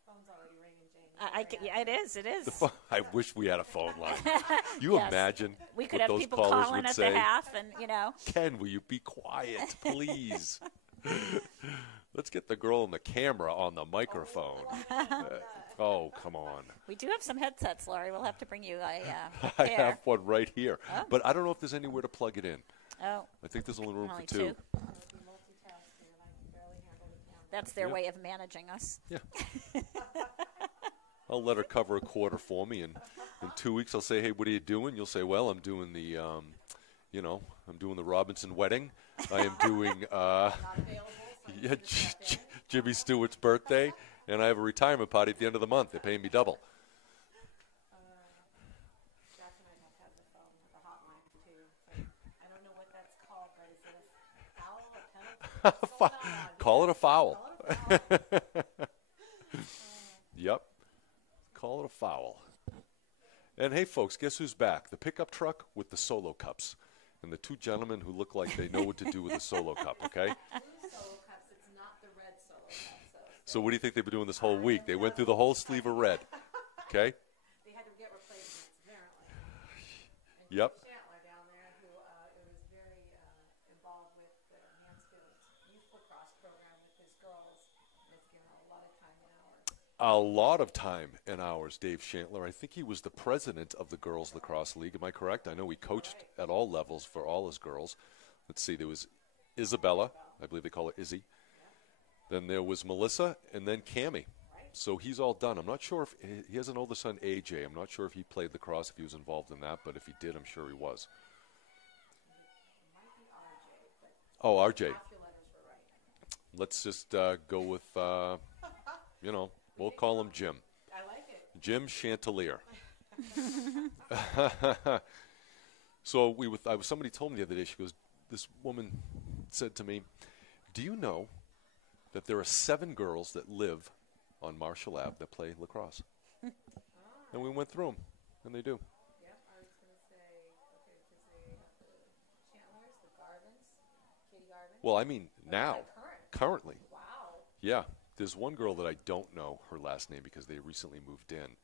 Phone's already ringing, Jane. Yeah, it is. It is. I wish we had a phone line. You Yes. imagine We could what have those people callers calling would at say? the half, and Ken, will you be quiet, please? Let's get the girl in the camera on the microphone. Oh, come on. we do have some headsets, Laurie. We'll have to bring you a I pair. have one right here. Oh. But I don't know if there's anywhere to plug it in. Oh, I think there's only room only for two. I would be multitasking, and I can barely handle the camera. that's their Yep. way of managing us. Yeah. I'll let her cover a quarter for me, and in 2 weeks I'll say, hey, what are you doing? You'll say, well, I'm doing the, I'm doing the Robinson wedding. I am doing Not available, so you yeah, can just step in. Jimmy Stewart's birthday, and I have a retirement party at the end of the month. They're paying me double. Jack and I have had the phone, the hotline too. So I don't know what that's called, but is it a foul, a penalty? What's going on? Call it a foul. Call it a foul. Yep. Call it a foul. And hey, folks, guess who's back? The pickup truck with the solo cups. And the two gentlemen who look like they know what to do with a solo cup, okay? Blue solo cups, it's not the red solo cup. So what do you think they've been doing this whole week? They went through the whole sleeve of red, okay? They had to get replacements, apparently. And Yep. Dave Shantler down there, who was very involved with the Mansfield Youth Lacrosse program with his girls, and has given a lot of time and hours. A lot of time and hours, Dave Shantler. I think he was the president of the Girls Lacrosse League. Am I correct? I know he coached at all levels for all his girls. Let's see, there was Isabella. I believe they call her Izzy. Then there was Melissa, and then Cammie. So he's all done. I'm not sure if he has an older son, AJ. I'm not sure if he played lacrosse, if he was involved in that, but if he did, I'm sure he was. It might be RJ, but Oh, RJ. half your letters were right. Let's just go with, we'll call him Jim. I like it. Jim Chantelier. So somebody told me the other day, she goes, this woman said to me, do you know that there are 7 girls that live on Marshall Ave that play lacrosse? And we went through them, and they do. Yep, I was going to say, okay, because they have the Chantlers, the Garvins, Katie Garvin. Well, I mean now, Like currently. Wow. Yeah, there's one girl that I don't know her last name because they recently moved in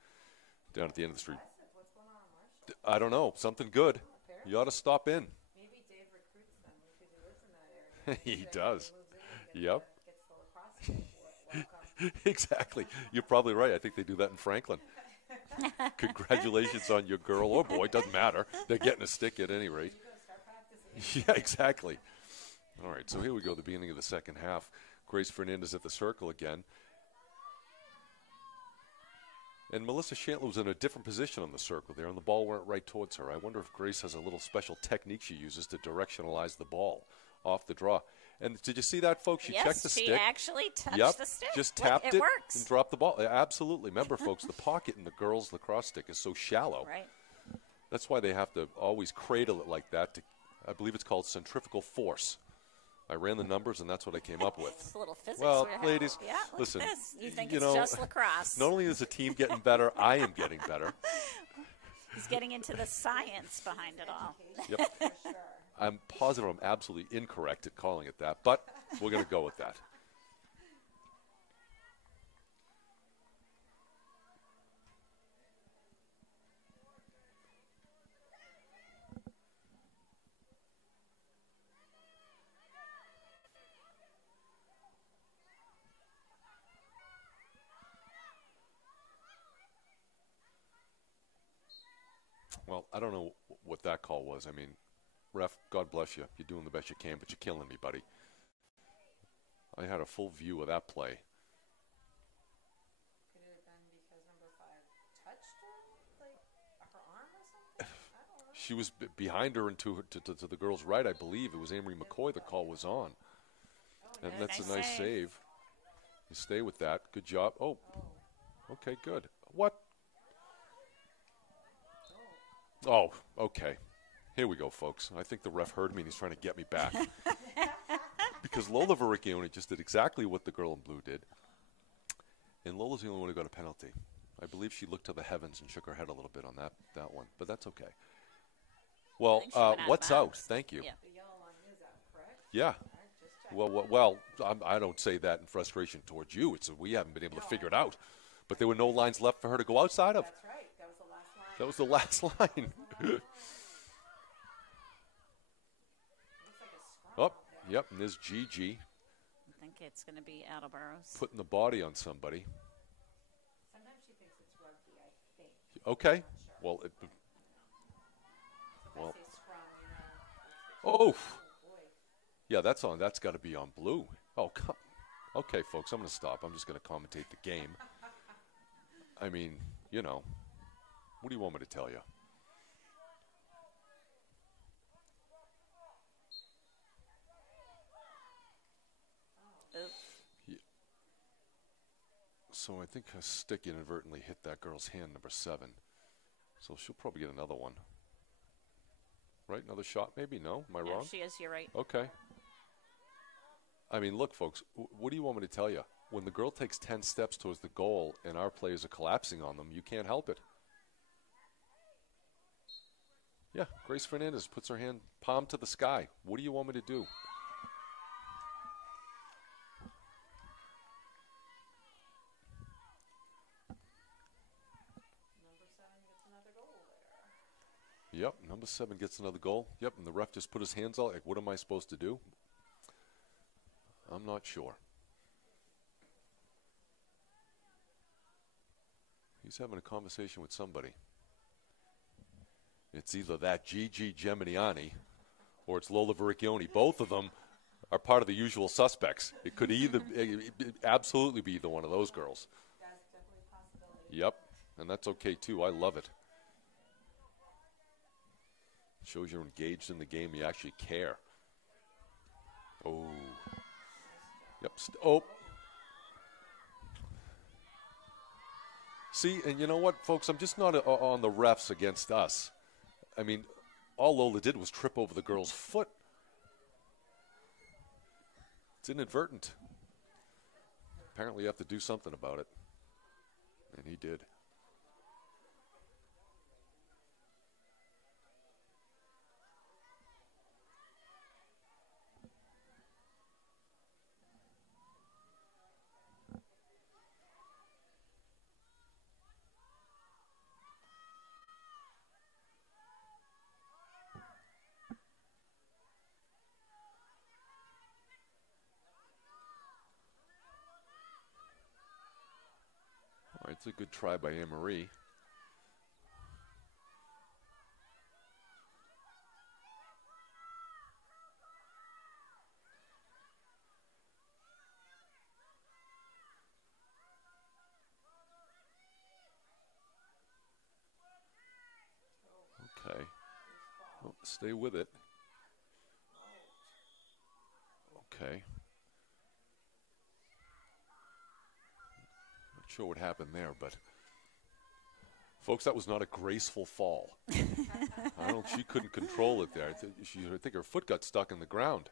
down at the end of the street. Impressive. What's going on in Marshall? I don't know, something good. Apparently. You ought to stop in. Maybe Dave recruits them because he lives in that area. He So does. he moves in and Yep. gets the lacrosse team welcome. Exactly. You're probably right. I think they do that in Franklin. Congratulations on your girl or boy. Doesn't matter. They're getting a stick at any rate. You go start practicing. Yeah, exactly. All right, so here we go, the beginning of the second half. Grace Fernandez at the circle again. And Melissa Shantler was in a different position on the circle there, and the ball went right towards her. I wonder if Grace has a little special technique she uses to directionalize the ball off the draw. And did you see that, folks? She checked the she stick. actually touched Yep, the stick. just Look, tapped it it works. and dropped the ball. Absolutely. Remember, folks, the pocket in the girls' lacrosse stick is so shallow. Right. That's why they have to always cradle it like that. I believe it's called centrifugal force. I ran the numbers, and that's what I came up with. It's a little physics. Well, we have. ladies, yeah, look listen, at this. You think you it's know, just lacrosse. Not only is the team getting better, I am getting better. He's getting into the science behind it all. Yep. For sure. I'm positive I'm absolutely incorrect at calling it that, but we're going to go with that. Well, I don't know what that call was. I mean, ref, God bless you. You're doing the best you can, but you're killing me, buddy. I had a full view of that play. Could it have been because number 5 touched her, like her arm or something? I don't know. She was behind her and to the girl's right, I believe. It was Amory McCoy the call was on. And good. that's Nice a nice save. save. You stay with that. Good job. Oh, okay, good. What? Oh, okay. Here we go, folks. I think the ref heard me and he's trying to get me back. Because Lola Varicchione just did exactly what the girl in blue did. And Lola's the only one who got a penalty. I believe she looked to the heavens and shook her head a little bit on that one, but that's okay. Well, think she went out of what's out? bounds. Thank you. Yeah. The yellow line is out, correct? Yeah. All right, just check. Well, I don't say that in frustration towards you. It's we haven't been able to figure it out. But there were no lines left for her to go outside of. That's right. That was the last line. That was the last line. Looks like a scrum Oh, out there. yep, and there's Gigi I think it's going to be Attleboro's. putting the body on somebody. Sometimes she thinks it's rugby, I think. Okay. I'm not sure. Well, So if well. I say scrum, you know. Oh, Boy. yeah, that's on. That's got to be on blue. Oh, come. Okay, folks, I'm going to stop. I'm just going to commentate the game. I mean, you know, what do you want me to tell you? So I think her stick inadvertently hit that girl's hand, number 7. So she'll probably get another one. Right? Another shot, maybe? No? Am I wrong? She is, you're right. Okay. I mean, look, folks, what do you want me to tell you? When the girl takes 10 steps towards the goal and our players are collapsing on them, you can't help it. Yeah, Grace Fernandez puts her hand palm to the sky. What do you want me to do? Number 7 gets another goal there. Yep, number 7 gets another goal. Yep, and the ref just put his hands out. Like, what am I supposed to do? I'm not sure. He's having a conversation with somebody. It's either that Gigi Geminiani or it's Lola Vericchioni. Both of them are part of the usual suspects. It could either absolutely be either one of those girls. That's definitely a possibility. Yep, and that's okay too. I love it. Shows you're engaged in the game. You actually care. Oh. Yep. Oh. See, and you know what, folks? I'm just not on the refs against us. I mean, all Lola did was trip over the girl's foot. It's inadvertent. Apparently you have to do something about it. And he did. All right, it's a good try by Anne-Marie. Okay. Oh, stay with it. Okay. Not sure what happened there, but folks, that was not a graceful fall. She couldn't control it there. I think her foot got stuck in the ground.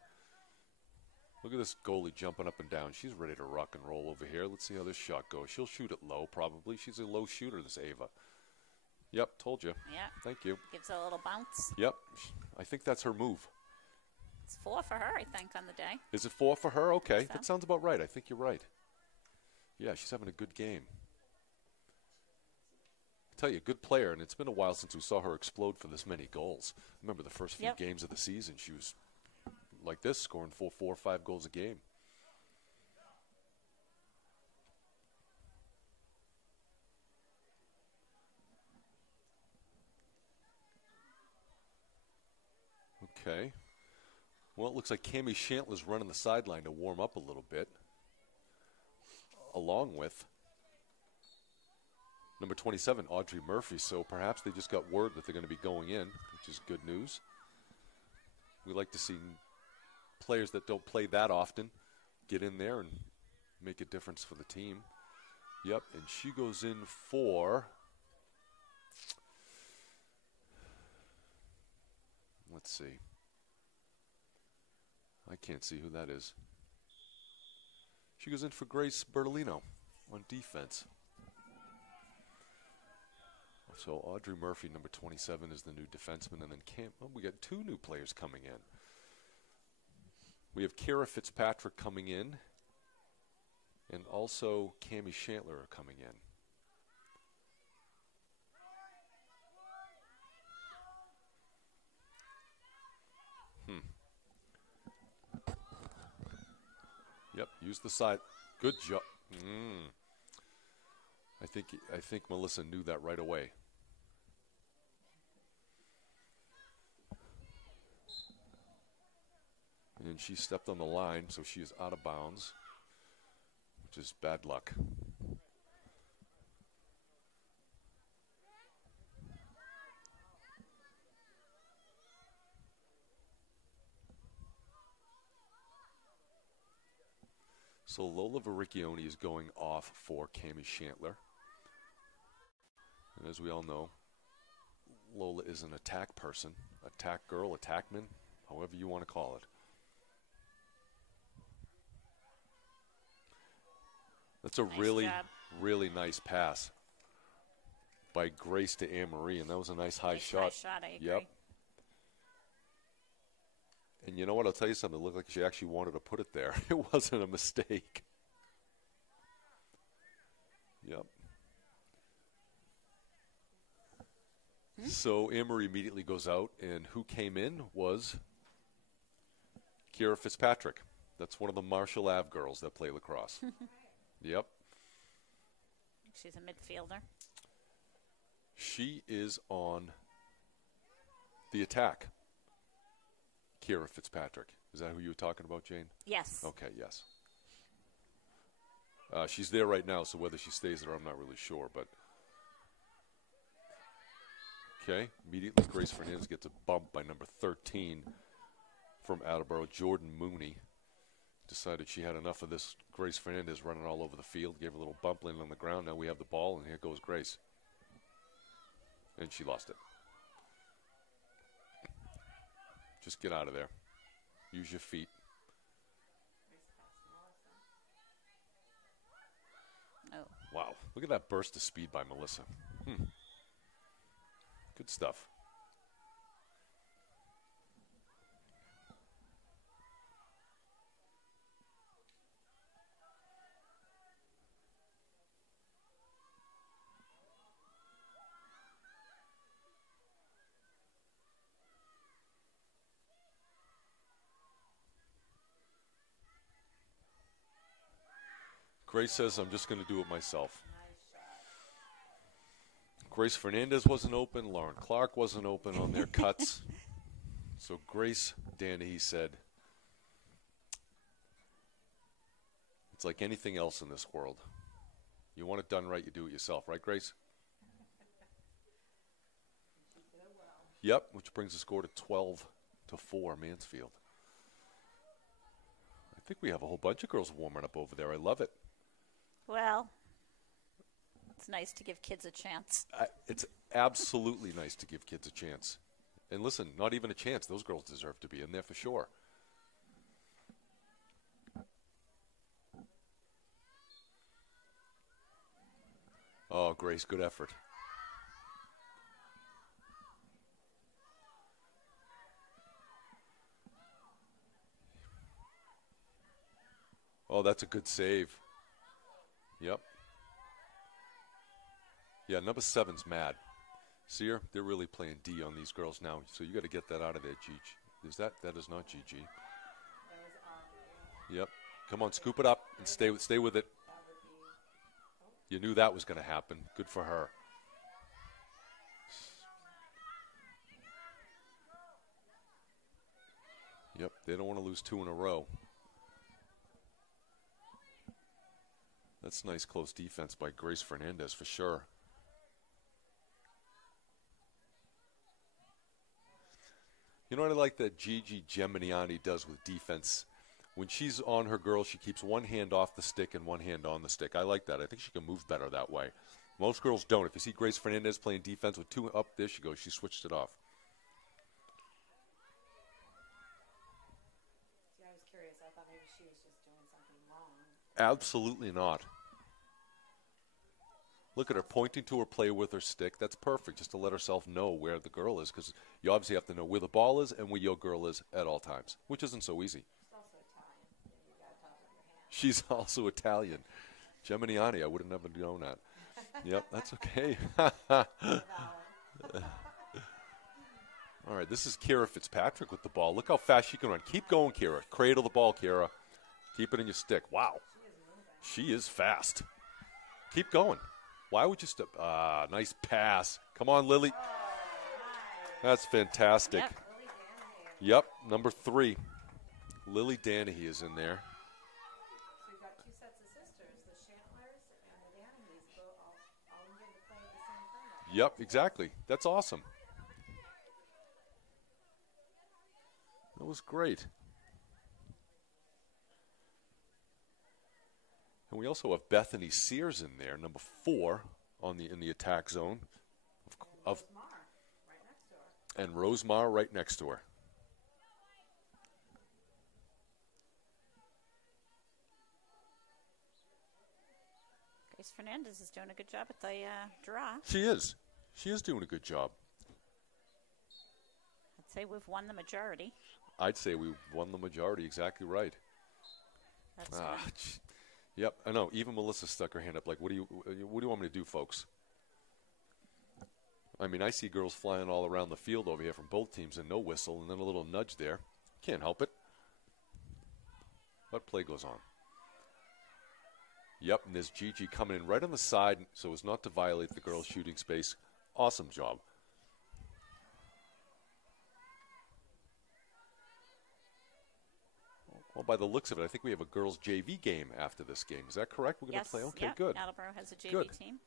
Look at this goalie jumping up and down. She's ready to rock and roll over here. Let's see how this shot goes. She'll shoot it low, probably. She's a low shooter, this Ava. Yep, told you. Yeah. Thank you. Gives a little bounce. Yep, I think that's her move. It's 4 for her, I think, on the day. Is it 4 for her? Okay, So. that sounds about right. I think you're right. Yeah, she's having a good game. I tell you, good player, and it's been a while since we saw her explode for this many goals. I remember the first few games of the season, she was like this, scoring 4 or 5 goals a game. Okay. Well, it looks like Cammie Shantler's running the sideline to warm up a little bit, along with number 27, Audrey Murphy. So perhaps they just got word that they're going to be going in, which is good news. We like to see players that don't play that often get in there and make a difference for the team. Yep, and she goes in for, let's see. I can't see who that is. She goes in for Grace Bertolino on defense. So Audrey Murphy, number 27, is the new defenseman. And then we got 2 new players coming in. We have Kara Fitzpatrick coming in. And also Cammie Shantler are coming in. Use the side. Good job. I think Melissa knew that right away. And she stepped on the line, so she is out of bounds, which is bad luck. So Lola Varicchione is going off for Cammie Shantler. And as we all know, Lola is an attack person, attack girl, attackman, however you want to call it. That's a really nice pass by Grace to Anne-Marie, and that was a nice high shot. Nice shot, I agree. Yep. And you know what? I'll tell you something. It looked like she actually wanted to put it there. It wasn't a mistake. Yep. So Anne-Marie immediately goes out, and who came in was Kira Fitzpatrick. That's one of the Marshall Ave girls that play lacrosse. Yep. She's a midfielder. She is on the attack. Kira Fitzpatrick. Is that who you were talking about, Jane? Yes. Okay, yes. She's there right now, so whether she stays there, I'm not really sure. But okay, immediately Grace Fernandez gets a bump by number 13 from Attleboro, Jordan Mooney. Decided she had enough of this Grace Fernandez running all over the field. Gave her a little bump, landing on the ground. Now we have the ball, and here goes Grace. And she lost it. Just get out of there. Use your feet. Oh. Wow. Look at that burst of speed by Melissa. Good stuff. Grace says, I'm just going to do it myself. Grace Fernandez wasn't open. Lauren Clark wasn't open on their cuts. So Grace Danahy said, it's like anything else in this world. You want it done right, you do it yourself. Right, Grace? Yep, which brings the score to 12-4 Mansfield. I think we have a whole bunch of girls warming up over there. I love it. Well, it's nice to give kids a chance. It's absolutely nice to give kids a chance. And listen, not even a chance. Those girls deserve to be in there for sure. Oh, Grace, good effort. Oh, that's a good save. Yep. Yeah, number 7's mad. See her? They're really playing D on these girls now. So you got to get that out of there, Gigi. Is that is not GG. Yep. Come on, scoop it up and stay with it. You knew that was going to happen. Good for her. Yep, they don't want to lose 2 in a row. That's nice close defense by Grace Fernandez for sure. You know what I like that Gigi Geminiani does with defense? When she's on her girl, she keeps one hand off the stick and one hand on the stick. I like that. I think she can move better that way. Most girls don't. If you see Grace Fernandez playing defense with 2 up, there she goes. She switched it off. See, I was curious. I thought maybe she was just doing something wrong. Absolutely not. Look at her pointing to her play with her stick. That's perfect, just to let herself know where the girl is, because you obviously have to know where the ball is and where your girl is at all times, which isn't so easy. She's also Italian. Geminiani, I would have never known that. Yep, that's okay. All right, this is Kira Fitzpatrick with the ball. Look how fast she can run. Keep going, Kira. Cradle the ball, Kira. Keep it in your stick. Wow. She is fast. Keep going. Why would you step? Nice pass. Come on, Lily. That's fantastic. Yep, number 3. Lily Danahy is in there. So you've got 2 sets of sisters, the Shantlers and the Danahys, all getting to play at the same time. Yep, exactly. That's awesome. That was great. And we also have Bethany Sears in there, number 4 in the attack zone. And Rosemar right next to her. Grace Fernandez is doing a good job at the draw. She is. She is doing a good job. I'd say we've won the majority. I'd say we won the majority. Exactly right. That's Yep, I know. Even Melissa stuck her hand up. Like, what do you want me to do, folks? I mean, I see girls flying all around the field over here from both teams and no whistle, and then a little nudge there. Can't help it. But play goes on. Yep, and there's Gigi coming in right on the side so as not to violate the girls' shooting space. Awesome job. Well, by the looks of it, I think we have a girls' JV game after this game. Is that correct? We're going to play? Okay, yep. Good. Attleboro has a JV Good. team.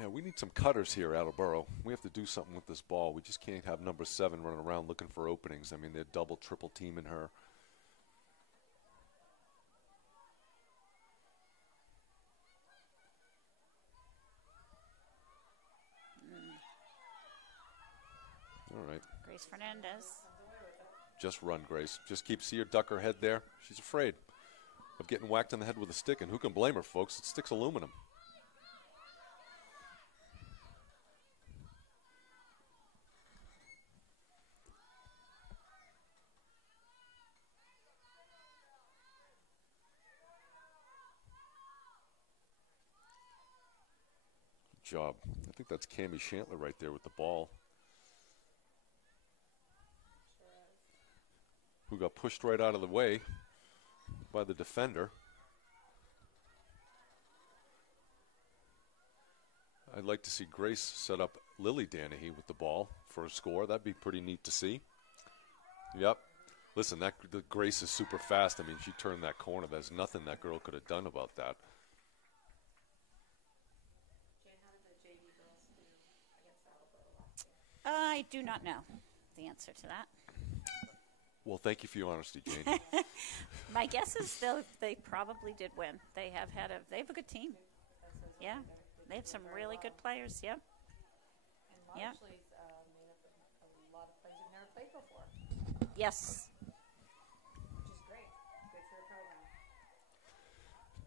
Yeah, we need some cutters here, Attleboro. We have to do something with this ball. We just can't have number 7 running around looking for openings. I mean, they're double, triple teaming her. All right. Grace Fernandez. Just run, Grace. Just see her duck her head there. She's afraid of getting whacked in the head with a stick, and who can blame her, folks? It sticks aluminum. Job. I think that's Cammie Shantler right there with the ball. Who got pushed right out of the way by the defender. I'd like to see Grace set up Lily Danahy with the ball for a score. That'd be pretty neat to see. Yep. Listen, the Grace is super fast. I mean, she turned that corner. There's nothing that girl could have done about that. I do not know the answer to that. Well, thank you for your honesty, Jane. My guess is they probably did win. They have a good team. Yeah, they have some really good players. Yep. And Marshall's made up a lot of players who've never played before. Yes. Which is great. Good for your program.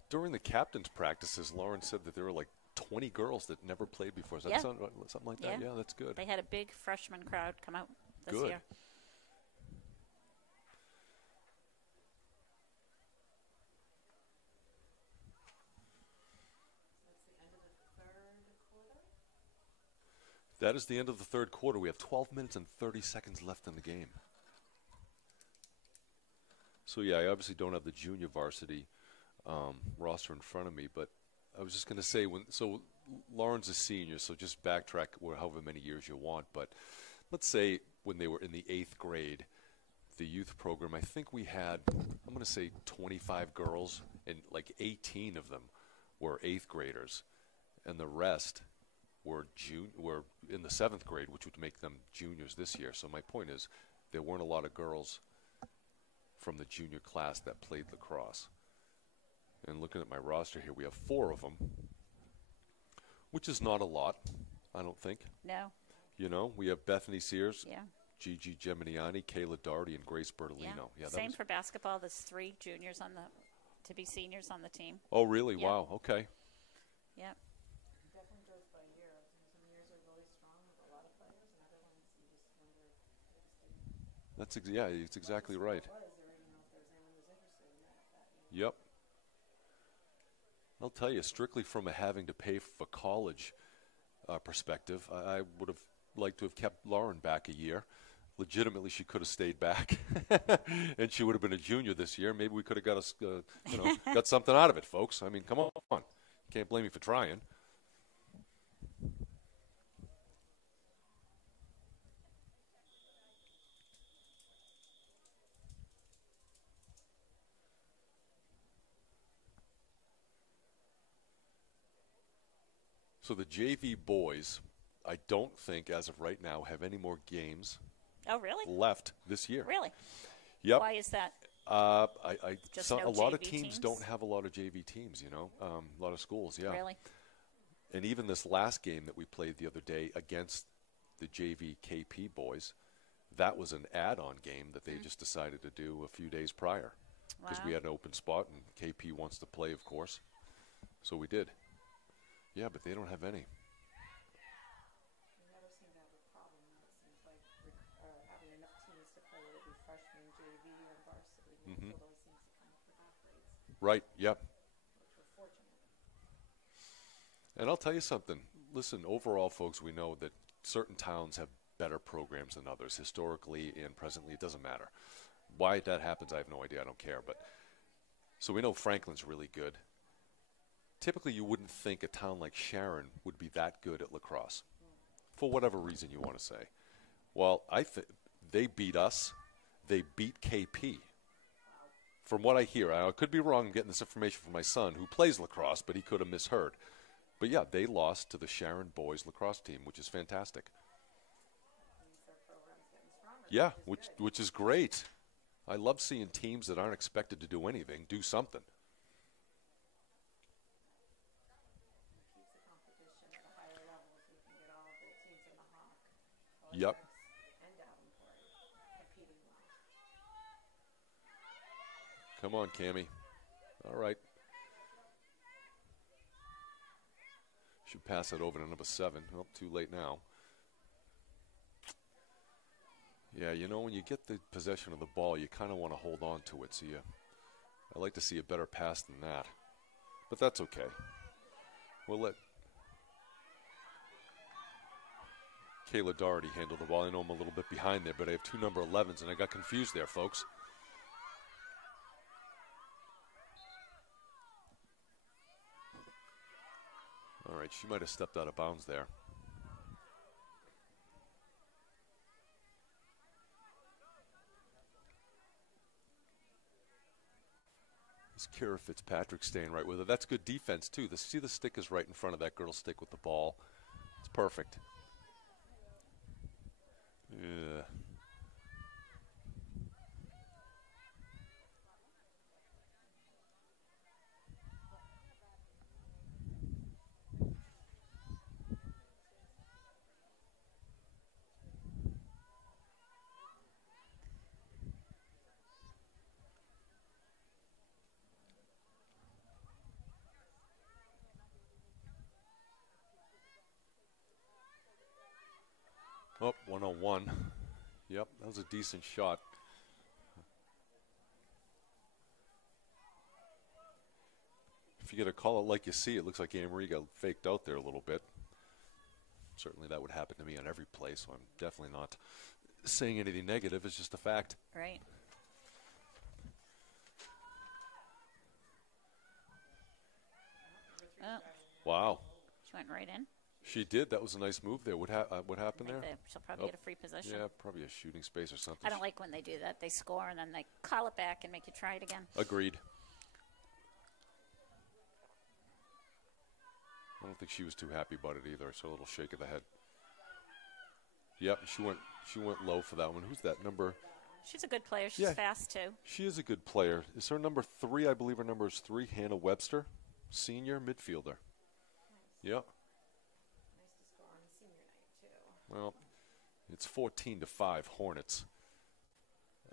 During the captain's practices, Lauren said that there were like 20 girls that never played before. Does that sound something like that? Yeah, that's good. They had a big freshman crowd come out this good. year. That is the end of the third quarter. We have 12 minutes and 30 seconds left in the game. So, yeah, I obviously don't have the junior varsity roster in front of me, but I was just going to say, Lauren's a senior, so just backtrack however many years you want. But let's say when they were in the 8th grade, the youth program, I think we had, I'm going to say 25 girls, and like 18 of them were 8th graders, and the rest were in the 7th grade, which would make them juniors this year. So my point is, there weren't a lot of girls from the junior class that played lacrosse. And looking at my roster here, we have 4 of them, which is not a lot, I don't think. No. You know, we have Bethany Sears, Yeah. Gigi Geminiani, Kayla Doherty, and Grace Bertolino. Yeah. Same for basketball. There's 3 juniors to be seniors on the team. Oh, really? Yep. Wow. Okay. Yep. Definitely goes by year. Some years are really strong with a lot of players, and other ones you just wonder. It's exactly right. Yep. I'll tell you, strictly from a having to pay for college perspective, I would have liked to have kept Lauren back a year. Legitimately, she could have stayed back, and she would have been a junior this year. Maybe we could have got us, got something out of it, folks. I mean, come on, can't blame me for trying. So the JV boys, I don't think, as of right now, have any more games Oh, really? left this year. Really? Yep. Why is that? A No lot of JV teams teams? don't have a lot of JV teams, a lot of schools, yeah. Really? And even this last game that we played the other day against the JV KP boys, that was an add-on game that they just decided to do a few days prior because we Wow. had an open spot and KP wants to play, of course. So we did. Yeah, but they don't have any. We never seem to have a problem. It seems like having enough teams to play, whether it be freshman, JV, or varsity. It always seems to come up with athletes, Right, yep. which we're fortunate. And I'll tell you something. Listen, overall, folks, we know that certain towns have better programs than others. Historically and presently, it doesn't matter. Why that happens, I have no idea. I don't care. But so we know Franklin's really good. Typically, you wouldn't think a town like Sharon would be that good at lacrosse, for whatever reason you want to say. Well, they beat us. They beat KP. From what I hear, I could be wrong. I'm getting this information from my son, who plays lacrosse, but he could have misheard. But yeah, they lost to the Sharon boys lacrosse team, which is fantastic. Means their program's getting stronger. Yeah, which is good. which is great. I love seeing teams that aren't expected to do anything do something. Keeps the competition at a higher level so you can get all the teams in the Hawk. Yep. And Davenport competing well. Come on, Cammie. All right. Should pass it over to number 7. Oh, too late now. Yeah, when you get the possession of the ball, you kind of want to hold on to it. So I like to see a better pass than that. But that's okay. We'll let Kayla Doherty handle the ball. I know I'm a little bit behind there, but I have 2 number 11s, and I got confused there, folks. All right, she might have stepped out of bounds there. Is Kira Fitzpatrick staying right with her? That's good defense, too. See the stick is right in front of that girl's stick with the ball. It's perfect. Yeah. Oh, 101. Yep, that was a decent shot. If you get a call it like you see, it looks like Anne-Marie got faked out there a little bit. Certainly that would happen to me on every play, so I'm definitely not saying anything negative. It's just a fact. Right. Oh, Wow. she went right in. She did. That was a nice move there. What happened there? She'll probably get a free possession. Yeah, probably a shooting space or something. I don't like when they do that. They score and then they call it back and make you try it again. Agreed. I don't think she was too happy about it either. I saw a little shake of the head. Yep, she went low for that one. Who's that number? She's a good player. She's fast, too. She is a good player. Is her number 3? I believe her number is 3, Hannah Webster, senior midfielder. Yep. Nice to score on senior night, too. Well, it's 14-5 Hornets.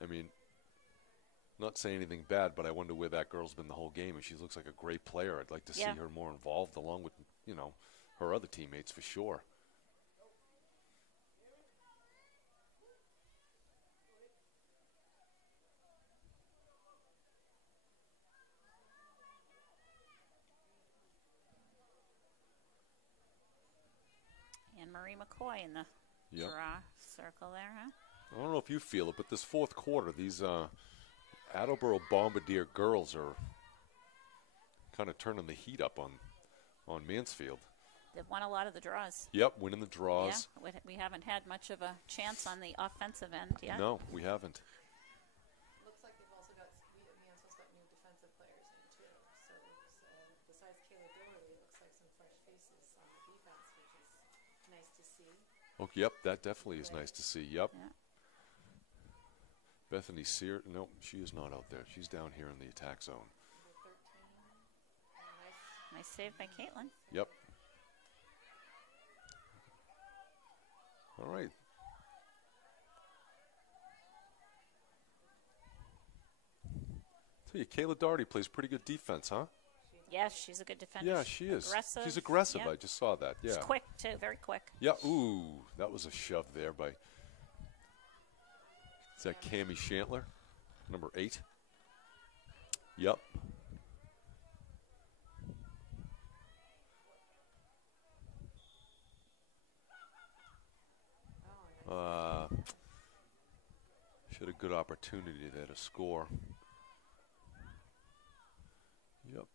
I mean, not saying anything bad, but I wonder where that girl's been the whole game. And she looks like a great player. I'd like to see her more involved along with, her other teammates for sure. And Marie McCoy in the draw circle there, huh? I don't know if you feel it, but this fourth quarter, these Attleboro Bombardier girls are kind of turning the heat up on Mansfield. They've won a lot of the draws. Yep, winning the draws. Yeah, we haven't had much of a chance on the offensive end yet. No, we haven't. Looks like they've also got Mansfield's got new defensive players in too. So besides Kayla Doherty, it looks like some fresh faces on the defense, which is nice to see. Oh, yep, that definitely is nice to see. Yep. Yeah. Bethany Sear, no, she is not out there. She's down here in the attack zone. Number 13. Nice save by Caitlin. Yep. All right. Tell you, Kayla Doherty plays pretty good defense, huh? Yes, she's a good defender. Yeah, she is. Aggressive. She's aggressive. Yep. I just saw that. Yeah. She's quick, too. Very quick. Yeah. Ooh, that was a shove there by. Is that Cammie Shantler, number 8? Yep. She had a good opportunity there to score. Yep.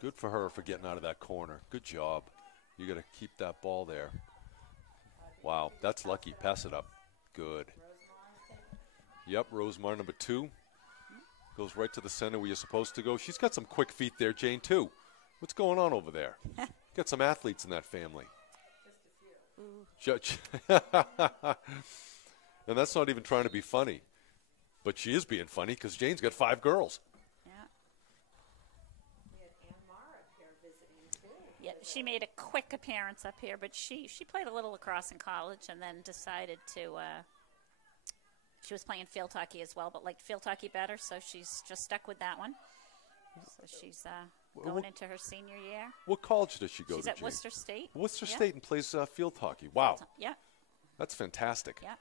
Good for her for getting out of that corner. Good job. You got to keep that ball there. Wow, that's lucky. Pass it up. Good. Yep, Rosemar, number 2. Goes right to the center where you're supposed to go. She's got some quick feet there, Jane, too. What's going on over there? Got some athletes in that family. Judge. And that's not even trying to be funny. But she is being funny because Jane's got 5 girls. Yeah. We had Ann Marr up here visiting too. Yeah, she made a quick appearance up here, but she played a little lacrosse in college and then decided to. She was playing field hockey as well, but liked field hockey better, so she's just stuck with that one. So she's going into her senior year. What college does she go to? She's at Jane? Worcester State. Worcester State and plays field hockey. Wow. Yeah. That's fantastic. Yeah.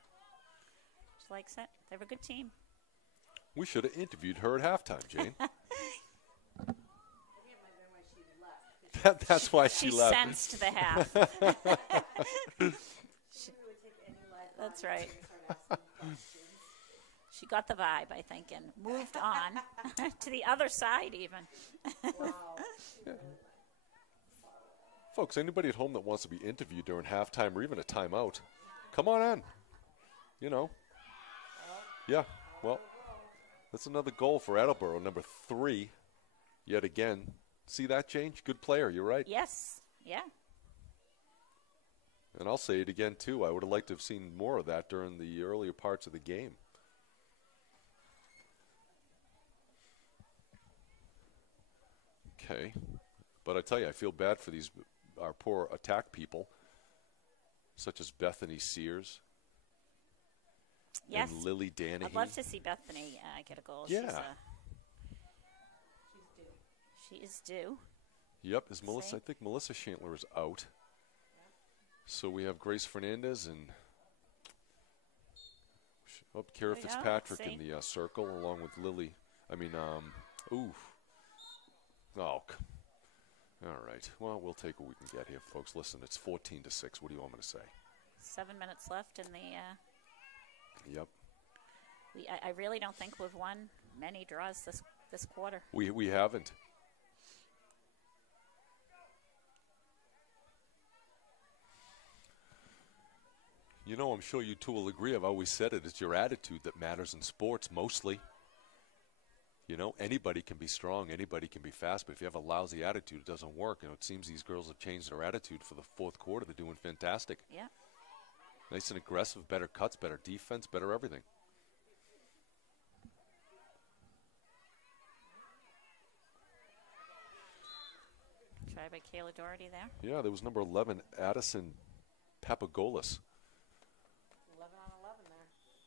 She likes it. They have a good team. We should have interviewed her at halftime, Jane. That's why she left. She sensed the half. That's right. She got the vibe, I think, and moved on to the other side even. Yeah. Folks, anybody at home that wants to be interviewed during halftime or even a timeout, come on in. Yeah, well, that's another goal for Attleboro, number 3, yet again. See that, Jane? Good player, you're right. Yes, yeah. And I'll say it again, too. I would have liked to have seen more of that during the earlier parts of the game. Okay. But I tell you, I feel bad for our poor attack people, such as Bethany Sears. Yes. And Lily Danahy. I'd love to see Bethany get a goal. Yeah. She is due. Yep. I think Melissa Shantler is out. So we have Grace Fernandez and Kara Fitzpatrick in the circle, along with Lily. All right. Well, we'll take what we can get here, folks. Listen, it's 14-6. What do you want me to say? 7 minutes left in the. Yep. I really don't think we've won many draws this quarter. We haven't. I'm sure you two will agree. I've always said it. It's your attitude that matters in sports, mostly. You know, anybody can be strong, anybody can be fast, but if you have a lousy attitude, it doesn't work. And it seems these girls have changed their attitude for the fourth quarter. They're doing fantastic. Yeah. Nice and aggressive, better cuts, better defense, better everything. Try by Kayla Doherty there. Yeah, there was number 11, Addison Papagolis. 11 on 11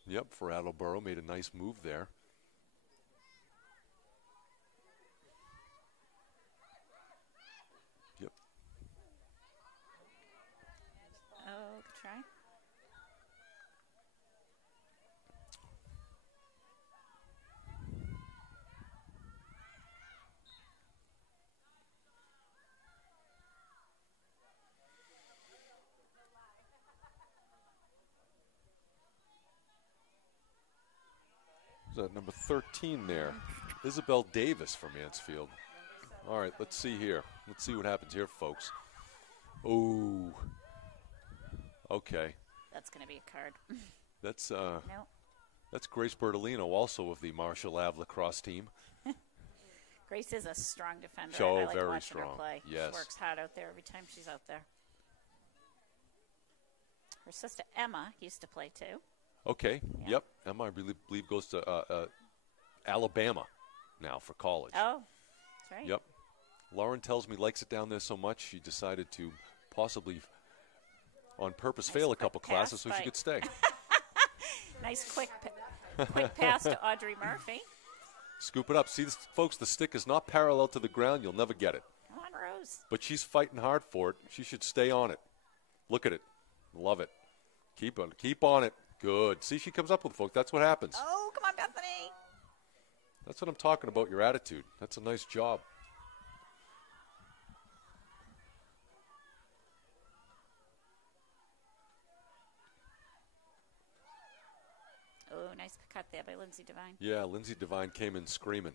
there. Yep, for Attleboro. Made a nice move there. Yep. Oh, good try. That number 13 there, Isabel Davis from Mansfield. All right, let's see here. Let's see what happens here, folks. Oh, okay. That's going to be a card. That's No. that's Grace Bertolino, also of the Marshall Ave lacrosse team. Grace is a strong defender. Oh, I like very watching her strong. play. Yes. She works hard out there every time she's out there. Her sister Emma used to play too. Okay. Yeah. Yep. Emma, I believe goes to Alabama now for college. Oh, that's right. Yep. Lauren tells me likes it down there so much she decided to possibly, on purpose, Nice fail a quick couple pass classes so by- she could stay. Nice quick pass to Audrey Murphy. Scoop it up. See, folks, the stick is not parallel to the ground. You'll never get it. Come on, Rose. But she's fighting hard for it. She should stay on it. Look at it. Love it. Keep on it. Good. See, she comes up with, folks. That's what happens. Oh, come on, Bethany. That's what I'm talking about, your attitude. That's a nice job. Oh, nice cut there by Lindsay Devine. Yeah, Lindsay Devine came in screaming.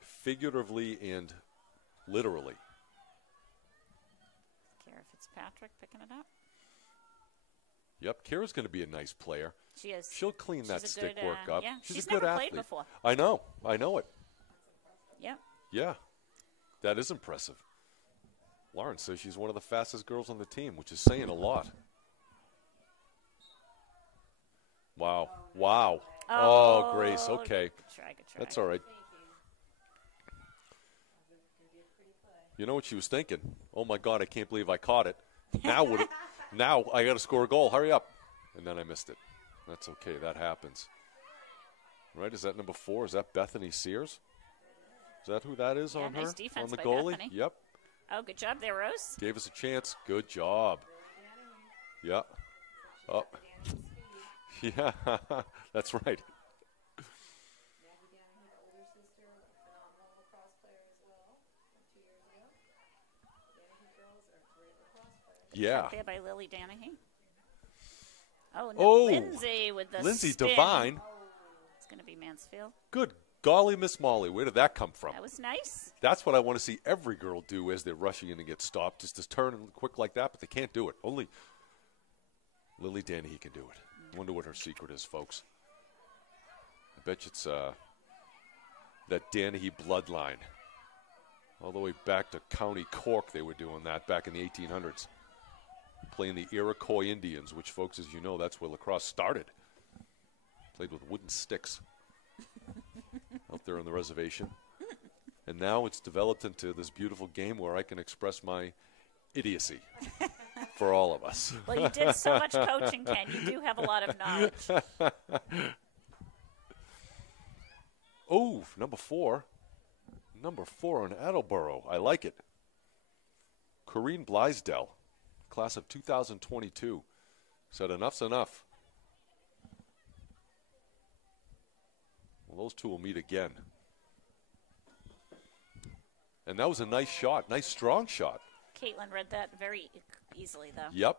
Figuratively and literally. Kara Fitzpatrick picking it up. Yep, Kara's going to be a nice player. She is. She'll clean that She's a stick good, work up. yeah. She's She's a good never athlete. played before. I know it. Yep. Yeah, that is impressive. Lauren says she's one of the fastest girls on the team, which is saying a lot. Wow. Wow. Oh, Grace. Okay. Good try, good try. That's all right. You know what she was thinking? Oh, my God, I can't believe I caught it. Now I got to score a goal. Hurry up. And then I missed it. That's okay. That happens. Right? Is that number 4? Is that Bethany Sears? Is that who that is Yeah, on nice her? defense On the by goalie? Bethany. Yep. Oh, good job there, Rose. Gave us a chance. Good job. Yeah. Oh. Yeah. That's right. Maggie Danahy, the older sister, phenomenal lacrosse player as well from 2 years ago. The Danahy girls are great lacrosse players. Yeah. Cut there by Lily Danahy. Oh, no, Oh, Lindsay with the Lindsay spin. Devine. It's going to be Mansfield. Good golly, Miss Molly. Where did that come from? That was nice. That's what I want to see every girl do as they're rushing in and get stopped, just to turn quick like that, but they can't do it. Only Lily Danahy can do it. Wonder what her secret is, folks. I bet you it's that Danahy bloodline. All the way back to County Cork, they were doing that back in the 1800s. Playing the Iroquois Indians, which, folks, as you know, that's where lacrosse started. Played with wooden sticks out there on the reservation. And now it's developed into this beautiful game where I can express my idiocy for all of us. Well, you did so much coaching, Ken. You do have a lot of knowledge. Oh, number 4. Number 4 on Attleboro. I like it. Corrine Blaisdell, class of 2022. Said enough's enough. Well, those two will meet again. And that was a nice shot. Nice, strong shot. Caitlin read that very easily, though. Yep.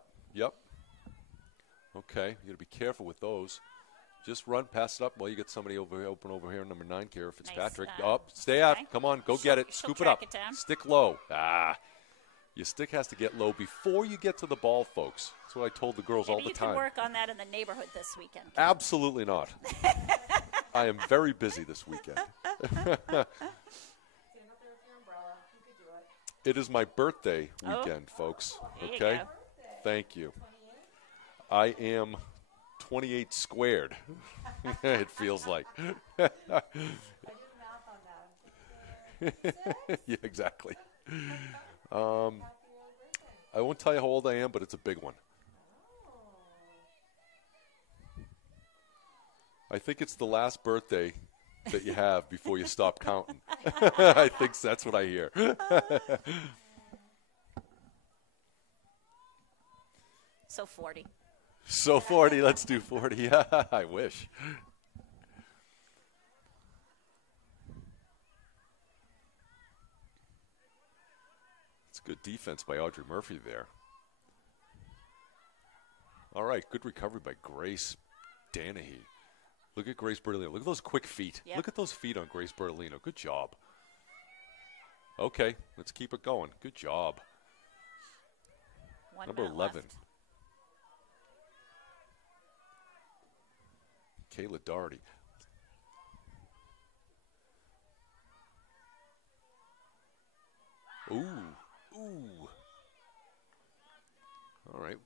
Okay, you got to be careful with those. Just run, pass it up. Well, you get somebody open over here, number 9, Kara Fitzpatrick. Nice, Up, stay out. okay. Come on, go get it. She'll Scoop it track up. it down. Stick low. Your stick has to get low before you get to the ball, folks. That's what I told the girls all Maybe the time. you can work on that in the neighborhood this weekend. Absolutely not. I am very busy this weekend. Stand up there with your umbrella. You could do it. It is my birthday weekend, folks. There you Okay? go. Thank you. I am 28 squared. It feels like. I did the math on that. Yeah, exactly. I won't tell you how old I am, but it's a big one. I think it's the last birthday that you have before you stop counting. I think that's what I hear. So 40. So 40, let's do 40. I wish. It's good defense by Audrey Murphy there. All right, good recovery by Grace Danahy. Look at Grace Bertolino. Look at those quick feet. Yep. Look at those feet on Grace Bertolino. Good job. Okay, let's keep it going. Good job. One Number minute 11. left. Kayla Doherty. Ooh. All right.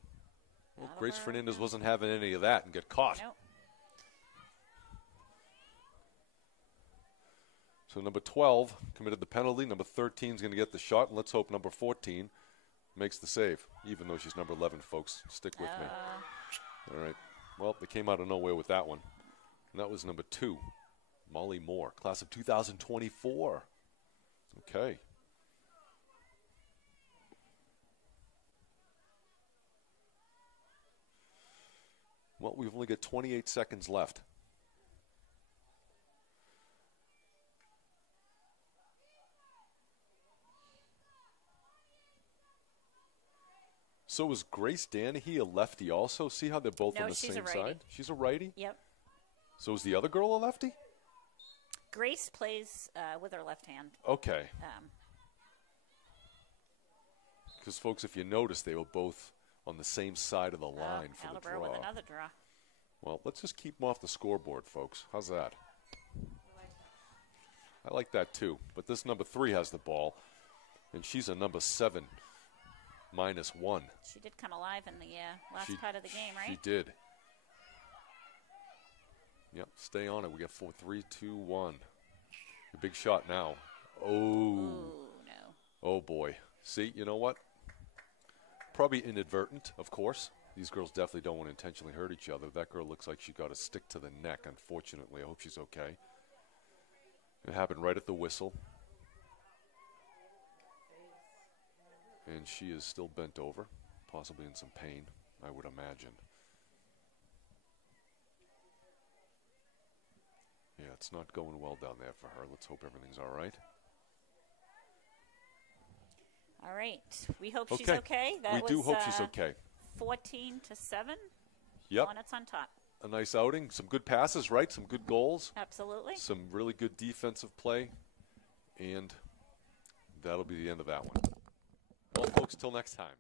Well, Grace Fernandez wasn't having any of that and got caught. Nope. So number 12 committed the penalty. Number 13 is going to get the shot. And let's hope number 14 makes the save, even though she's number 11, folks. Stick with me. All right. Well, they came out of nowhere with that one. And that was number 2, Molly Moore, class of 2024. Okay. Well, we've only got 28 seconds left. So is Grace Danahy a lefty also? See how they're both on the same side? She's a righty? Yep. So is the other girl a lefty? Grace plays with her left hand. Okay. Because, folks, if you notice, they were both on the same side of the line for the Attleboro draw. with another draw. Well, let's just keep them off the scoreboard, folks. How's that? I like that, too. But this number 3 has the ball, and she's a number 7, -1. She did come alive in the last part of the game, right? She did. Yep, stay on it. We got 4, 3, 2, 1. A big shot now. Oh. Ooh, no. Oh, boy. See, you know what? Probably inadvertent, of course. These girls definitely don't want to intentionally hurt each other. That girl looks like she got a stick to the neck, unfortunately. I hope she's okay. It happened right at the whistle. And she is still bent over, possibly in some pain, I would imagine. Yeah, it's not going well down there for her. Let's hope everything's all right. All right. We hope she's okay. We do hope she's okay. 14-7. Yep. Hornets on top. A nice outing. Some good passes, right? Some good goals. Absolutely. Some really good defensive play. And that'll be the end of that one. Well, folks, till next time.